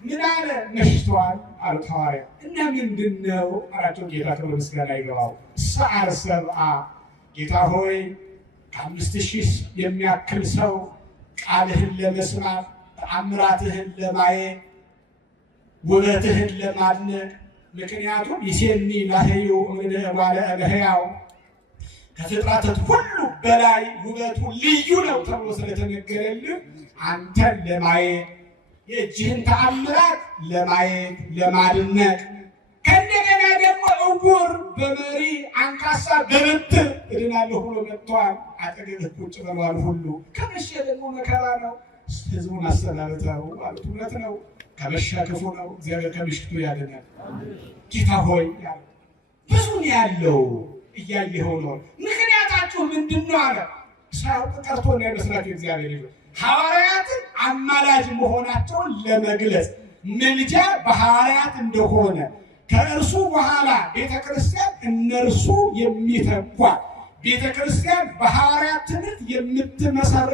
ምን አለ? መሽቷል አሉት ሐዋርያ። እና ምንድን ነው አላቸው። ጌታ ክብር ምስጋና ይገባው። ሰዓር ሰብአ ጌታ ሆይ ከ5000 የሚያክል ሰው ቃልህን ለመስማት ተአምራትህን ለማየት ውበትህን ለማድነቅ ምክንያቱም ይሴኒ ላህዩ እምነ ባለ ለህያው ከፍጥረታት ሁሉ በላይ ውበቱ ልዩ ነው ተብሎ ስለተነገረልህ አንተን ለማየት የእጅህን ተአምራት ለማየት ለማድነቅ ከእንደገና ደግሞ እውር በመሪ አንካሳ በበትር እድናለሁ ብሎ መጥቷል። አጠገብህ ቁጭ ብለዋል ሁሉ። ከመሸ ደግሞ መከራ ነው። ህዝቡን አሰናብተው ማለት እውነት ነው። ከመሸ ክፉ ነው። እግዚአብሔር ከምሽቱ ያድናል። ጌታ ሆይ ብዙ ያለው እያየኸው ነው። ምክንያታችሁ ምንድን ነው አለ። ሳያውቅ ቀርቶ እንዳይመስላችሁ እግዚአብሔር ይሁን። ሐዋርያትን አማላጅ መሆናቸውን ለመግለጽ ምልጃ በሐዋርያት እንደሆነ ከእርሱ በኋላ ቤተክርስቲያን እነርሱ የሚተኳ ቤተክርስቲያን በሐዋርያት ትምህርት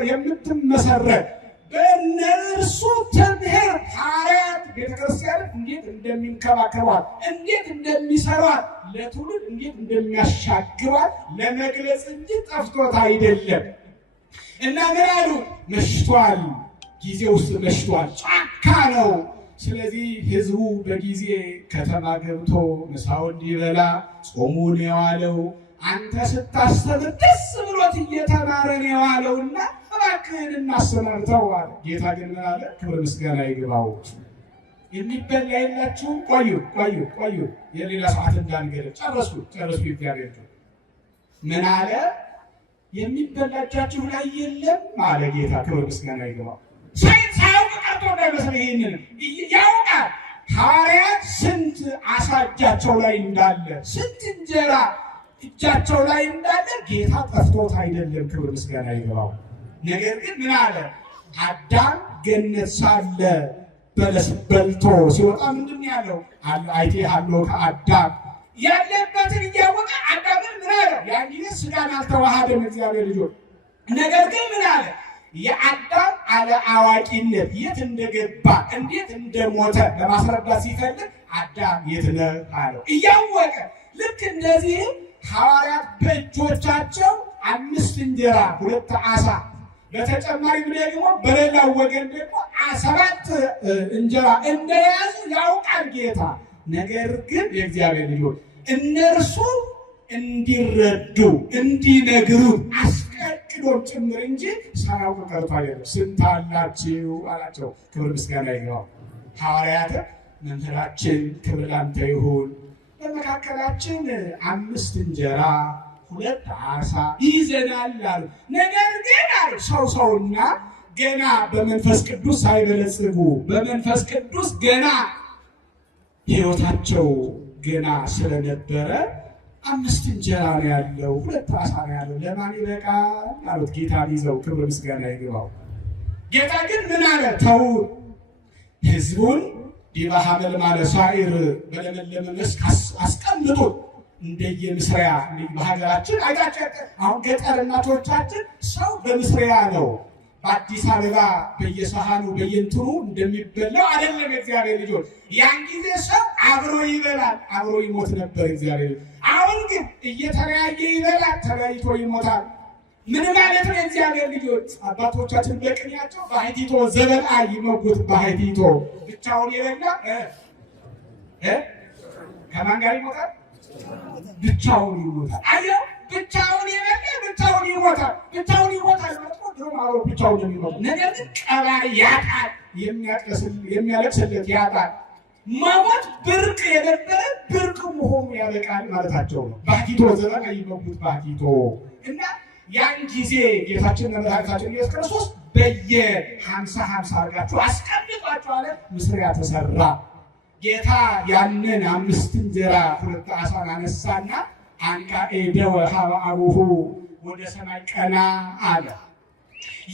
የምትመሰረት በእነርሱ ትምህርት ሐዋርያት ቤተክርስቲያንን እንዴት እንደሚንከባከቧት፣ እንዴት እንደሚሰሯት፣ ለትውልድ እንዴት እንደሚያሻግሯት ለመግለጽ እንጂ ጠፍቶት አይደለም። እና ምን አሉ? መሽቷል፣ ጊዜው መሽቷል፣ ጫካ ነው። ስለዚህ ህዝቡ በጊዜ ከተማ ገብቶ ምሳውን እንዲበላ ጾሙን የዋለው አንተ ስታስተምር ደስ ብሎት እየተማረ ነው የዋለውና እባክህን እናሰናብተው አለ። ጌታ ግን ምን አለ? ክብር ምስጋና ይግባው። የሚበላ የላችሁም? ቆዩ የሌላ ሰዓት እንዳንገለ ጨረሱ እግዚአብሔር ምን አለ? የሚበላ እጃችሁ ላይ የለም አለ ጌታ። ክብር ምስጋና ይግባው። ሳያውቅ ቀርቶ እንዳይመስል ይሄንን ያውቃል። ሐዋርያት ስንት አሳ እጃቸው ላይ እንዳለ፣ ስንት እንጀራ እጃቸው ላይ እንዳለ ጌታ ጠፍቶት አይደለም። ክብር ምስጋና ይግባው። ነገር ግን ምን አለ? አዳም ገነት ሳለ በለስ በልቶ ሲወጣ ምንድን ያለው? አይቴሃለሁ ከአዳም ያለበትን እያወቀ አዳምን ምን አለ? ያን ጊዜ ስጋን አልተዋሃደም እግዚአብሔር ልጆች። ነገር ግን ምን አለ? የአዳም አለ አዋቂነት የት እንደገባ እንዴት እንደሞተ ለማስረዳት ሲፈልግ አዳም የት ነህ አለው እያወቀ። ልክ እንደዚህም ሐዋርያት በእጆቻቸው 5 እንጀራ 2 ዓሣ በተጨማሪም ደግሞ በሌላው ወገን ደግሞ 7 እንጀራ እንደያዙ ያውቃል ጌታ። ነገር ግን የእግዚአብሔር ልጆች እነርሱ እንዲረዱ እንዲነግሩት አስቀድሞም ጭምር እንጂ ሳያውቁ ቀርቶ አይደለም። ስንት አላችሁ አላቸው። ክብር ምስጋና ይግባው። ሐዋርያት መምህራችን ክብር ላንተ ይሁን፣ በመካከላችን 5 እንጀራ 2 ዓሣ ይዘናል አሉ። ነገር ግን አሉ ሰውና ገና በመንፈስ ቅዱስ ሳይበለጽጉ በመንፈስ ቅዱስ ገና ሕይወታቸው ገና ስለነበረ 5 እንጀራ ነው ያለው፣ 2 ዓሣ ነው ያለው፣ ለማን ይበቃል አሉት ጌታን ይዘው። ክብር ምስጋና ይግባው። ጌታ ግን ምን አለ? ተው ሕዝቡን ዲበ ሐመልማለ ሳዕር በለመለመ መስክ አስቀምጡት። እንደየምስሪያ በሀገራችን አይታችሁ አሁን ገጠር እናቶቻችን ሰው በምስሪያ ነው። በአዲስ አበባ በየሰሃኑ በየእንትኑ እንደሚበላው አይደለም። እግዚአብሔር ልጆች ያን ጊዜ ሰው አብሮ ይበላል፣ አብሮ ይሞት ነበር እግዚአብሔር። አሁን ግን እየተለያየ ይበላል፣ ተለያይቶ ይሞታል። ምን ማለት ነው? እግዚአብሔር ልጆች አባቶቻችን በቅኔያቸው ባሕቲቶ ዘበልዓ ይመጉት ባሕቲቶ፣ ብቻውን የበላ ከማን ጋር ይሞታል? ብቻውን ይሞታል። አየው፣ ብቻውን የበላ ብቻውን ይሞታል። ብቻውን ይሞታል ማለት ነው። ድሮ አብሮ ብቻውን የሚሞት ነገር ግን ቀባሪ ያጣል፣ የሚያለቅስለት ያጣል። መሞት ብርቅ የነበረ ብርቅ መሆኑ ያበቃል ማለታቸው ነው። ባሕቲቶ ዘበልዓ ይመጉት ባሕቲቶ እና ያን ጊዜ ጌታችን መድኃኒታችን ኢየሱስ ክርስቶስ በየ50 አድርጋችሁ አስቀምጧቸው አለ። መስሪያ ተሰራ። ጌታ ያንን 5 እንጀራ 2 ዓሣን አነሳና አንቃኤደወ ሀበ አቡሁ ወደ ሰማይ ቀና አለ።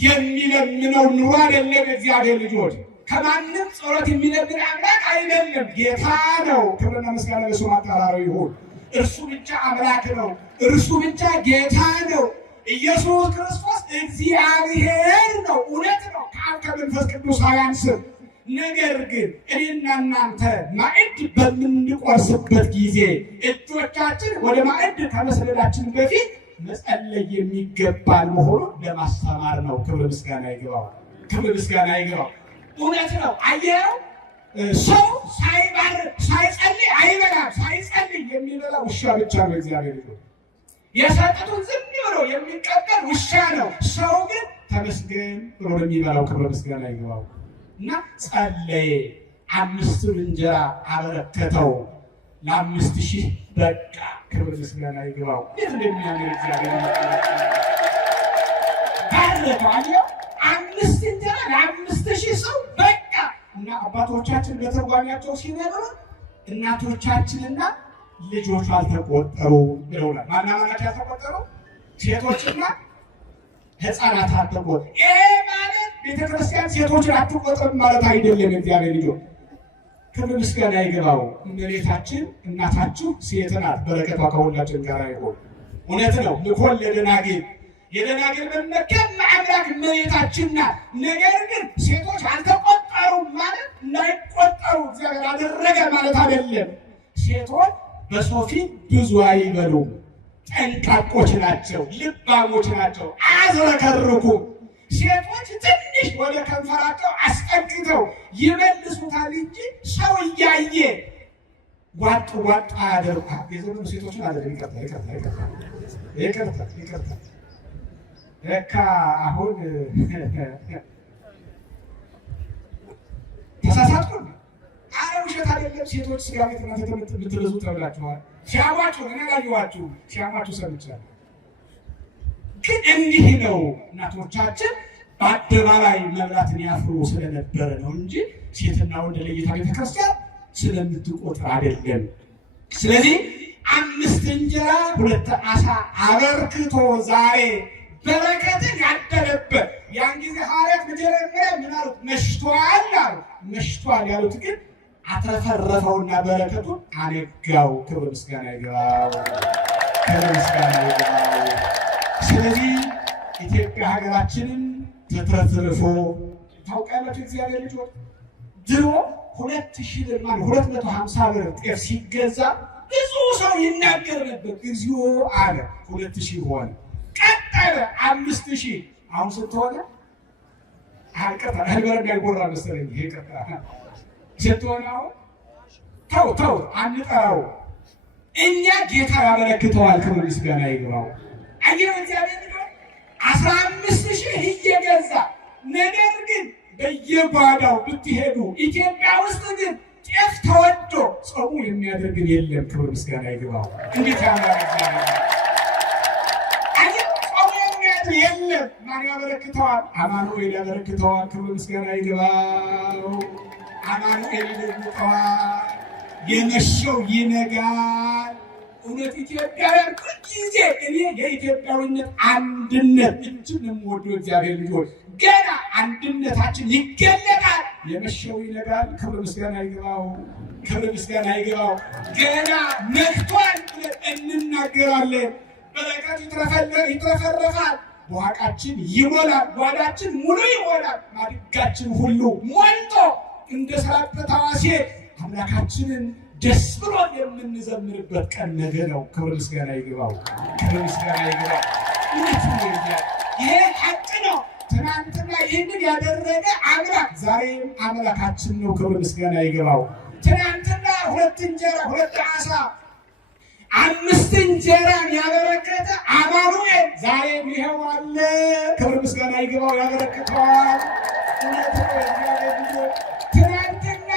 የሚለምነው ኑሮ አይደለም። እግዚአብሔር ልጆች ከማንም ጸሎት የሚለምን አምላክ አይደለም፣ ጌታ ነው። ክብርና ምስጋና ለስሙ አጠራሩ ይሁን። እርሱ ብቻ አምላክ ነው። እርሱ ብቻ ጌታ ነው። ኢየሱስ ክርስቶስ እግዚአብሔር ነው። እውነት ነው። ከአብ ከመንፈስ ቅዱስ አያንስም። ነገር ግን እኔና እናንተ ማዕድ በምንቆርስበት ጊዜ እጆቻችን ወደ ማዕድ ከመስደዳችን በፊት መጸለይ የሚገባል መሆኑን ለማስተማር ነው። ክብር ምስጋና ይግባው። ክብር ምስጋና ይግባው። እውነት ነው። አየኸው፣ ሰው ሳይባርክ ሳይጸልይ አይበላም። ሳይጸልይ የሚበላ ውሻ ብቻ ነው። እግዚአብሔር ይሁን። የሰጡትን ዝም ብሎ የሚቀበል ውሻ ነው። ሰው ግን ተመስገን ብሎ የሚበላው። ክብር ምስጋና ይግባው። እና ጸለየ። 5 እንጀራ አበረከተው፣ ለ5000 በቃ። ክብር ምስጋና ይግባው። እንዴት እንደሚያምር እግዚአብሔር ባረከው። 5 እንጀራ ለ5000 ሰው በቃ። እና አባቶቻችን በተርጓሚያቸው ሲነግሩ እናቶቻችንና ልጆች አልተቆጠሩ ብለውናል። ማናማናቸው ያልተቆጠሩ? ሴቶችና ሕፃናት አልተቆጠሩ። ይሄ ማለት ቤተክርስቲያን ሴቶችን አትቆጥርም ማለት አይደለም። እግዚአብሔር ልጆች ክብር ምስጋና ይግባው። እመቤታችን እናታችሁ ሴት ናት። በረከቷ ከሁላችን ጋር ይሁን። እውነት ነው። ልኮን ለደናግል የደናግል መመኪያ አምላክ እመቤታችን ናት። ነገር ግን ሴቶች አልተቆጠሩም ማለት እንዳይቆጠሩ እግዚአብሔር አደረገ ማለት አይደለም። ሴቶች በሰው ፊት ብዙ አይበሉም። ጠንቃቆች ናቸው፣ ልባሞች ናቸው፣ አያዝረከርኩም። ሴቶች ትንሽ ወደ ከንፈራቸው አስጠግተው ይመልሱታል እንጂ ሰው እያየ ዋጥ ዋጥ አያደርጉም። የዘመኑ ሴቶችን አለ። ይቅርታ ለካ አሁን ተሳሳትኩ። አረ ውሸት አይደለም። ሴቶች ስጋ ቤት እናንተ የምትበዙ ተብላችኋል። ሲያሟችሁ እኔ ላየኋችሁ ሲያሟችሁ ሰምቻለሁ። ግን እንዲህ ነው። እናቶቻችን በአደባባይ መብላትን ያፍሩ ስለነበረ ነው እንጂ ሴትና ወንድ ለይታ ቤተክርስቲያን ስለምትቆጥር አይደለም። ስለዚህ 5 እንጀራ 2 ዓሣ አበርክቶ ዛሬ በረከትን ያደረበት ያን ጊዜ ሐዋርያት መጀመሪያ ምን አሉት? መሽቷል አሉ። መሽቷል ያሉት ግን አትረፈረፈውና በረከቱን አነጋው። ክብር ምስጋና ይግባው። ክብር ምስጋና ይግባው። ስለዚህ ኢትዮጵያ ሀገራችንን ተትረፍርፎ ታውቃላችሁ። እግዚአብሔር ልጆች ድሮ 2000 ብር ማለት 250 ብር ጤፍ ሲገዛ ብዙ ሰው ይናገር ነበር። እግዚኦ አለ 2000 ሆነ። ቀጠለ 5000። አሁን ስትሆነ አልቀጣ ህልበረዳ ይጎራ መሰለኝ። ይሄ ቀጣ ስትሆነ አሁን ተው አንጠራው። እኛ ጌታ ያበረክተዋል። ክብር ምስጋና ይግባው። አየው እግዚአብሔር ልጅ 15000 እየገዛ ነገር ግን በየጓዳው ብትሄዱ ኢትዮጵያ ውስጥ ግን ጤፍ ተወዶ ጾሙ የሚያደርግን የለም። ክብር ምስጋና ይግባው። እንዴት ያማረ እግዚአብሔር የለም። ማን ያበረክተዋል? አማኑኤል ያበረክተዋል። ክብር ምስጋና ይግባው። አማኑኤል ይልቀዋል። የመሸው ይነጋል። እውነት ኢትዮጵያውያን ሁልጊዜ እኔ የኢትዮጵያዊነት አንድነት እጅግ የምወደው እግዚአብሔር ልጆች ገና አንድነታችን ይገለጣል። የመሸው ይነጋል። ክብር ምስጋና ይግባው። ክብር ምስጋና ይግባው። ገና ነግቷል ብለን እንናገራለን። በረከት ይትረፈረፋል። በዋቃችን ይሞላል። ጓዳችን ሙሉ ይሆናል። ማድጋችን ሁሉ ሞልቶ እንደ ሰራጰት ሴት አምላካችንን ደስ ብሎ የምንዘምርበት ቀን ነገ ነው። ክብር ምስጋና ይግባው። ክብር ምስጋና ይግባው። ይሄ ሀቅ ነው። ትናንትና ይህንን ያደረገ አምላክ ዛሬም አምላካችን ነው። ክብር ምስጋና ይግባው። ትናንትና 2 እንጀራ 2 ዓሣ 5 እንጀራን ያበረከተ አማኑኤል ዛሬም ይኸው አለ። ክብር ምስጋና ይግባው። ያበረክተዋል። ትናንትና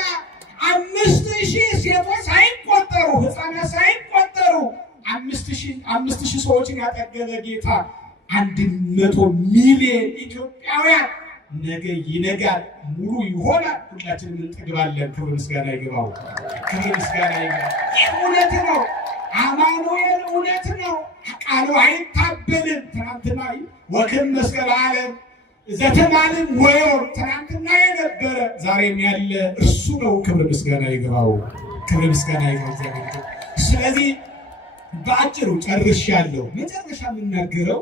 5000 ሴቶች ሳይቆጠሩ ሕፃናት ሳይቆጠሩ 5000 ሰዎችን ያጠገበ ጌታ 100 ሚሊዮን ኢትዮጵያውያን ነገ ይነጋል፣ ሙሉ ይሆናል፣ ሁላችንም እንጠግባለን። ክብር ምስጋና ይግባው። ክብር ምስጋና ይግባው። ይህ እውነት ነው። አማኑኤል እውነት ነው። ቃሉ አይታበልም። ትናንትና ወክም መስቀል ዓለም ዘተማንም ወዮር ትናንትና የነበረ ዛሬም ያለ እርሱ ነው። ክብር ምስጋና ይግባው። ክብር ምስጋና ይግባው። ስለዚህ በአጭሩ ጨርሻለሁ። መጨረሻ የምናገረው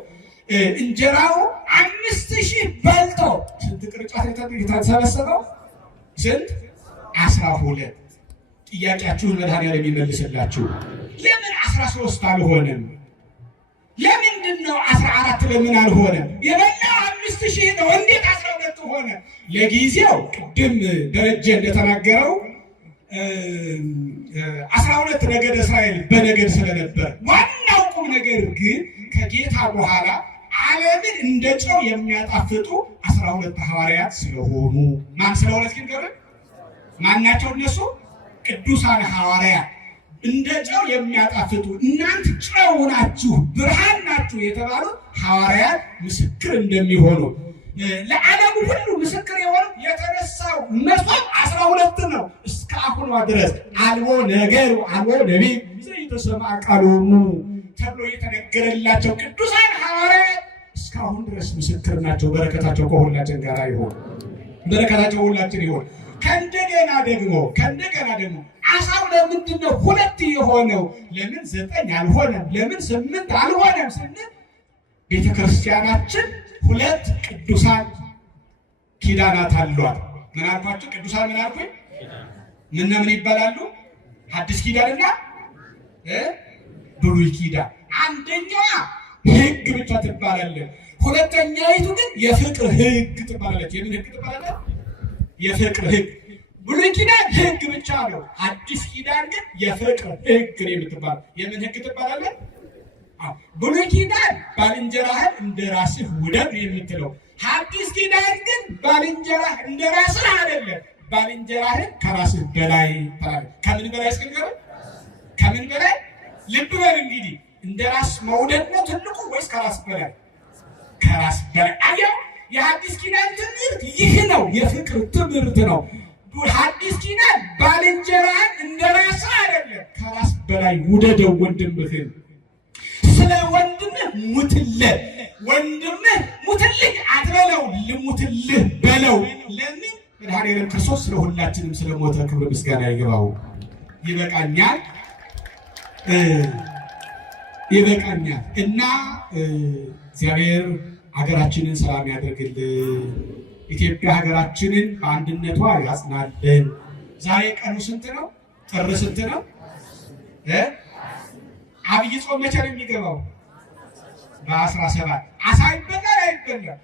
እንጀራው 5000 በልቶ ስንት ቅርጫት የተሰበሰበው? ስንት? 12። ጥያቄያችሁን መድኃኒዓለም የሚመልስላችሁ። ለምን 13 አልሆነም? ለምንድን ነው 14 ለምን አልሆነም? የበላው 5000 ነው። እንዴት 12 ሆነ? ለጊዜው ቅድም ደረጀ እንደተናገረው 12 ነገድ እስራኤል በነገድ ስለነበር፣ ዋናው ቁም ነገር ግን ከጌታ በኋላ ዓለምን እንደ ጨው የሚያጣፍጡ 12 ሐዋርያት ስለሆኑ። ማን ስለሆነ እስኪ ንገሩኝ። ማናቸው እነሱ? ቅዱሳን ሐዋርያት እንደ ጨው የሚያጣፍጡ እናንተ ጨው ናችሁ፣ ብርሃን ናችሁ የተባሉ ሐዋርያት ምስክር እንደሚሆኑ ለዓለሙ ሁሉ ምስክር የሆኑ የተነሳው መጽሐፍ 12 ነው። እስከ አሁኗ ድረስ አልቦ ነገሩ አልቦ ነቢይ ዘይተሰማ ቃሎሙ ተብሎ የተነገረላቸው ቅዱሳን ሐዋርያት እስካሁን ድረስ ምስክር ናቸው። በረከታቸው ከሁላችን ጋር ይሁን። በረከታቸው ሁላችን ይሁን። ከእንደገና ደግሞ አሳው ለምንድን ነው 2 የሆነው? ለምን 9 አልሆነም? ለምን 8 አልሆነም ስንል ቤተክርስቲያናችን 2 ቅዱሳን ኪዳናት አሏት። ምን አልኳችሁ? ቅዱሳን ምን አልኩኝ? ምን ይባላሉ? ሐዲስ ኪዳንና ብሉይ ኪዳን። አንደኛዋ ሕግ ብቻ ትባላለች። ሁለተኛይቱ ግን የፍቅር ሕግ ትባላለች። የምን ሕግ ትባላለች? የፍቅር ሕግ። ብሉይ ኪዳን ሕግ ብቻ ነው። ሐዲስ ኪዳን ግን የፍቅር ሕግ ነው የምትባለው። የምን ሕግ ትባላለች? ብሉይ ኪዳን ባልንጀራህን እንደ ራስህ ውደድ የምትለው፣ ሐዲስ ኪዳን ግን ባልንጀራህ እንደ ራስህ አይደለም፣ ባልንጀራህን ከራስህ በላይ ትላለች። ከምን በላይ እስክንገር? ከምን በላይ? ልብ በል እንግዲህ እንደ ራስ መውደድ ነው ትልቁ ወይስ ከራስ በላይ? ከራስ በላይ። አየው፣ የሐዲስ ኪዳን ትምህርት ይህ ነው፣ የፍቅር ትምህርት ነው። ሐዲስ ኪዳን ባልንጀራህን እንደ ራስህ አይደለም፣ ከራስ በላይ ውደደው ወንድምህን። ስለ ወንድምህ ሙትለት፣ ወንድምህ ሙትልህ አትበለው፣ ልሙትልህ በለው። ለምን? መድኃኔዓለም ክርስቶስ ስለ ሁላችንም ስለሞተ። ክብር ምስጋና ይግባው። ይበቃኛል እና እግዚአብሔር ሀገራችንን ሰላም ያደርግልን። ኢትዮጵያ ሀገራችንን በአንድነቷ ያጽናልን። ዛሬ ቀኑ ስንት ነው? ጥር ስንት ነው? አብይ ጾም መቼ ነው የሚገባው? በ17። አሳ ይበላል አይበላም?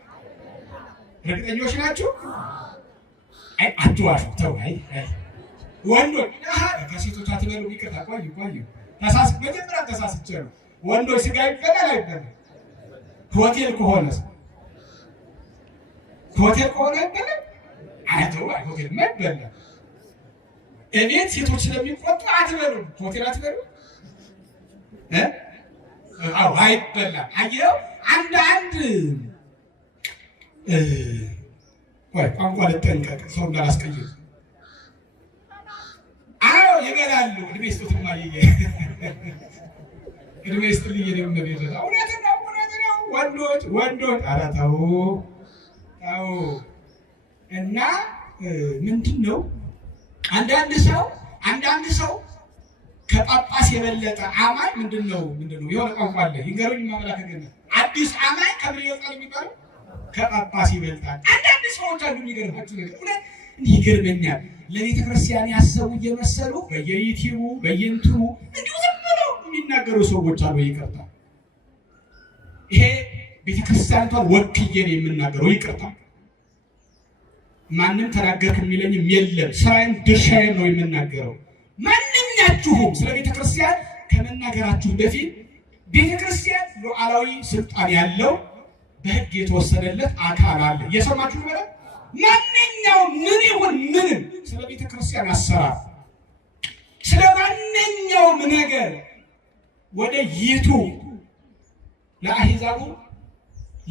እርግጠኞች ናችሁ? አትዋሹ። ተው። ወንዶች ከሴቶች አትበሉ። ይቅርታ፣ ቆዩ። መጀመሪያ ተሳስቼ ነው። ወንዶች ስጋ ይበላል አይበላም? ሆቴል ከሆነ አይበላም? ሆቴል አይበላም። እቤት ሴቶች ስለሚቆጡ አትበሉ። ሆቴል አትበሉ። አይበላም። አየው፣ አንድ ቋንቋ ልጠንቀቅ፣ ሰው እንዳላስቀይም። ይበላሉ። እድሜ ስጡት ማየ እድሜ ስትልኝ ነው። እውነት ነው። ወንዶች ኧረ ተው። እና ምንድን ነው አንዳንድ ሰው ከጳጳስ የበለጠ አማኝ ምንድን ነው? የሆነ ቋንቋ አለ፣ ይንገሩኝ። ማምላክ ገና አዲስ አማኝ ከምን ይወጣል የሚባለው? ከጳጳስ ይበልጣል። አንዳንድ ሰዎች አሉ የሚገርማችሁ ነገር፣ እውነት ይገርመኛል። ለቤተ ክርስቲያን ያሰቡ እየመሰሉ በየዩቲዩቡ በየእንትኑ እንዲሁ ዝም ብለው የሚናገሩ ሰዎች አሉ። ይቅርታ፣ ይሄ ቤተ ክርስቲያኒቷን ወክዬ ነው የምናገረው። ይቅርታ፣ ማንም ተናገርክ የሚለኝም የለም። ስራዬም ድርሻዬም ነው የምናገረው። ማንኛችሁም ስለ ቤተ ክርስቲያን ከመናገራችሁ በፊት ቤተ ክርስቲያን ሉዓላዊ ስልጣን ያለው በሕግ የተወሰነለት አካል አለ። የሰማችሁ ነው። ማንኛውም ምን ይሁን ምንም ስለ ቤተ ክርስቲያን አሰራር፣ ስለ ማንኛውም ነገር ወደ ይቱ ለአሕዛቡ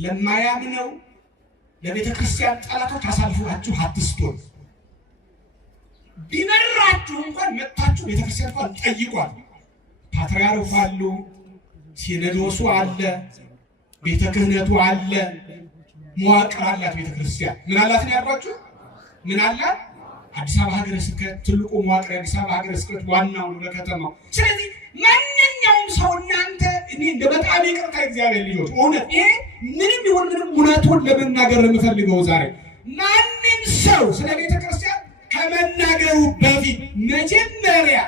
ለማያምነው ለቤተ ክርስቲያን ጠላቶች አሳልፋችሁ አትስጡን። ቢመራችሁ እንኳን መጥታችሁ ቤተ ክርስቲያን እንኳን ጠይቋል። ፓትርያርኩ አሉ፣ ሲኖዶሱ አለ፣ ቤተ ክህነቱ አለ፣ መዋቅር አላት ቤተ ክርስቲያን። ምን አላት ነው ያሏችሁ? ምን አላት? አዲስ አበባ ሀገረ ስብከት ትልቁ መዋቅር አዲስ አበባ ሀገረ ስብከት ዋናው ነው ለከተማው። ስለዚህ ማንኛውም ሰው እናንተ እኔ እንደ በጣም ይቅርታ እግዚአብሔር ልጆች እውነት ይሄ ምንም ይሁን ምንም እውነቱን ለመናገር የምፈልገው ዛሬ ማንም ሰው ስለ ቤተ ክርስቲያን ከመናገሩ በፊት መጀመሪያ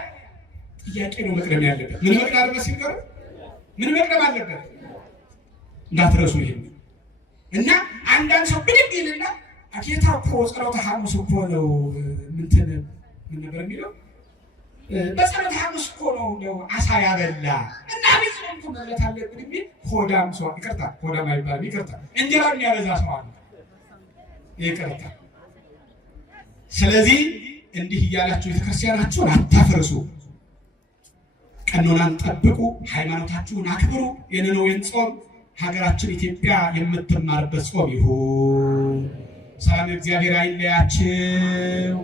ጥያቄ ነው መቅደም ያለበት። ምን መቅደም አለበት ሲልቀር ምን መቅደም አለበት እንዳትረሱ ይሄ እና አንዳንድ ሰው ብድግ ይልና አኬታ እኮ ጸሎተ ሐሙስ እኮ ነው ምን ነበር የሚለው በጸሎተ ሐሙስ እኮ ነው አሳ ያበላ እና ቢጾም እኮ መብላት አለብን የሚል ሆዳም ሰው ይቅርታ፣ ሆዳም አይባልም ይቅርታ፣ እንጀራ የሚያበዛ ሰው አለ ይቅርታ። ስለዚህ እንዲህ እያላችሁ ቤተክርስቲያናችሁን አታፍርሱ፣ ቀኖናን ጠብቁ፣ ሃይማኖታችሁን አክብሩ። የነነዌን ጾም ሀገራችን ኢትዮጵያ የምትማርበት ጾም ይሁን። ሰላም እግዚአብሔር አይለያችሁ።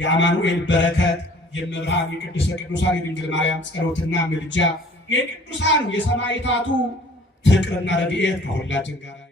የአማኑኤል በረከት የመብርሃን የቅድስተ ቅዱሳን የድንግል ማርያም ጸሎትና ምልጃ የቅዱሳኑ የሰማዕታቱ ፍቅርና ረድኤት ከሁላችን ጋር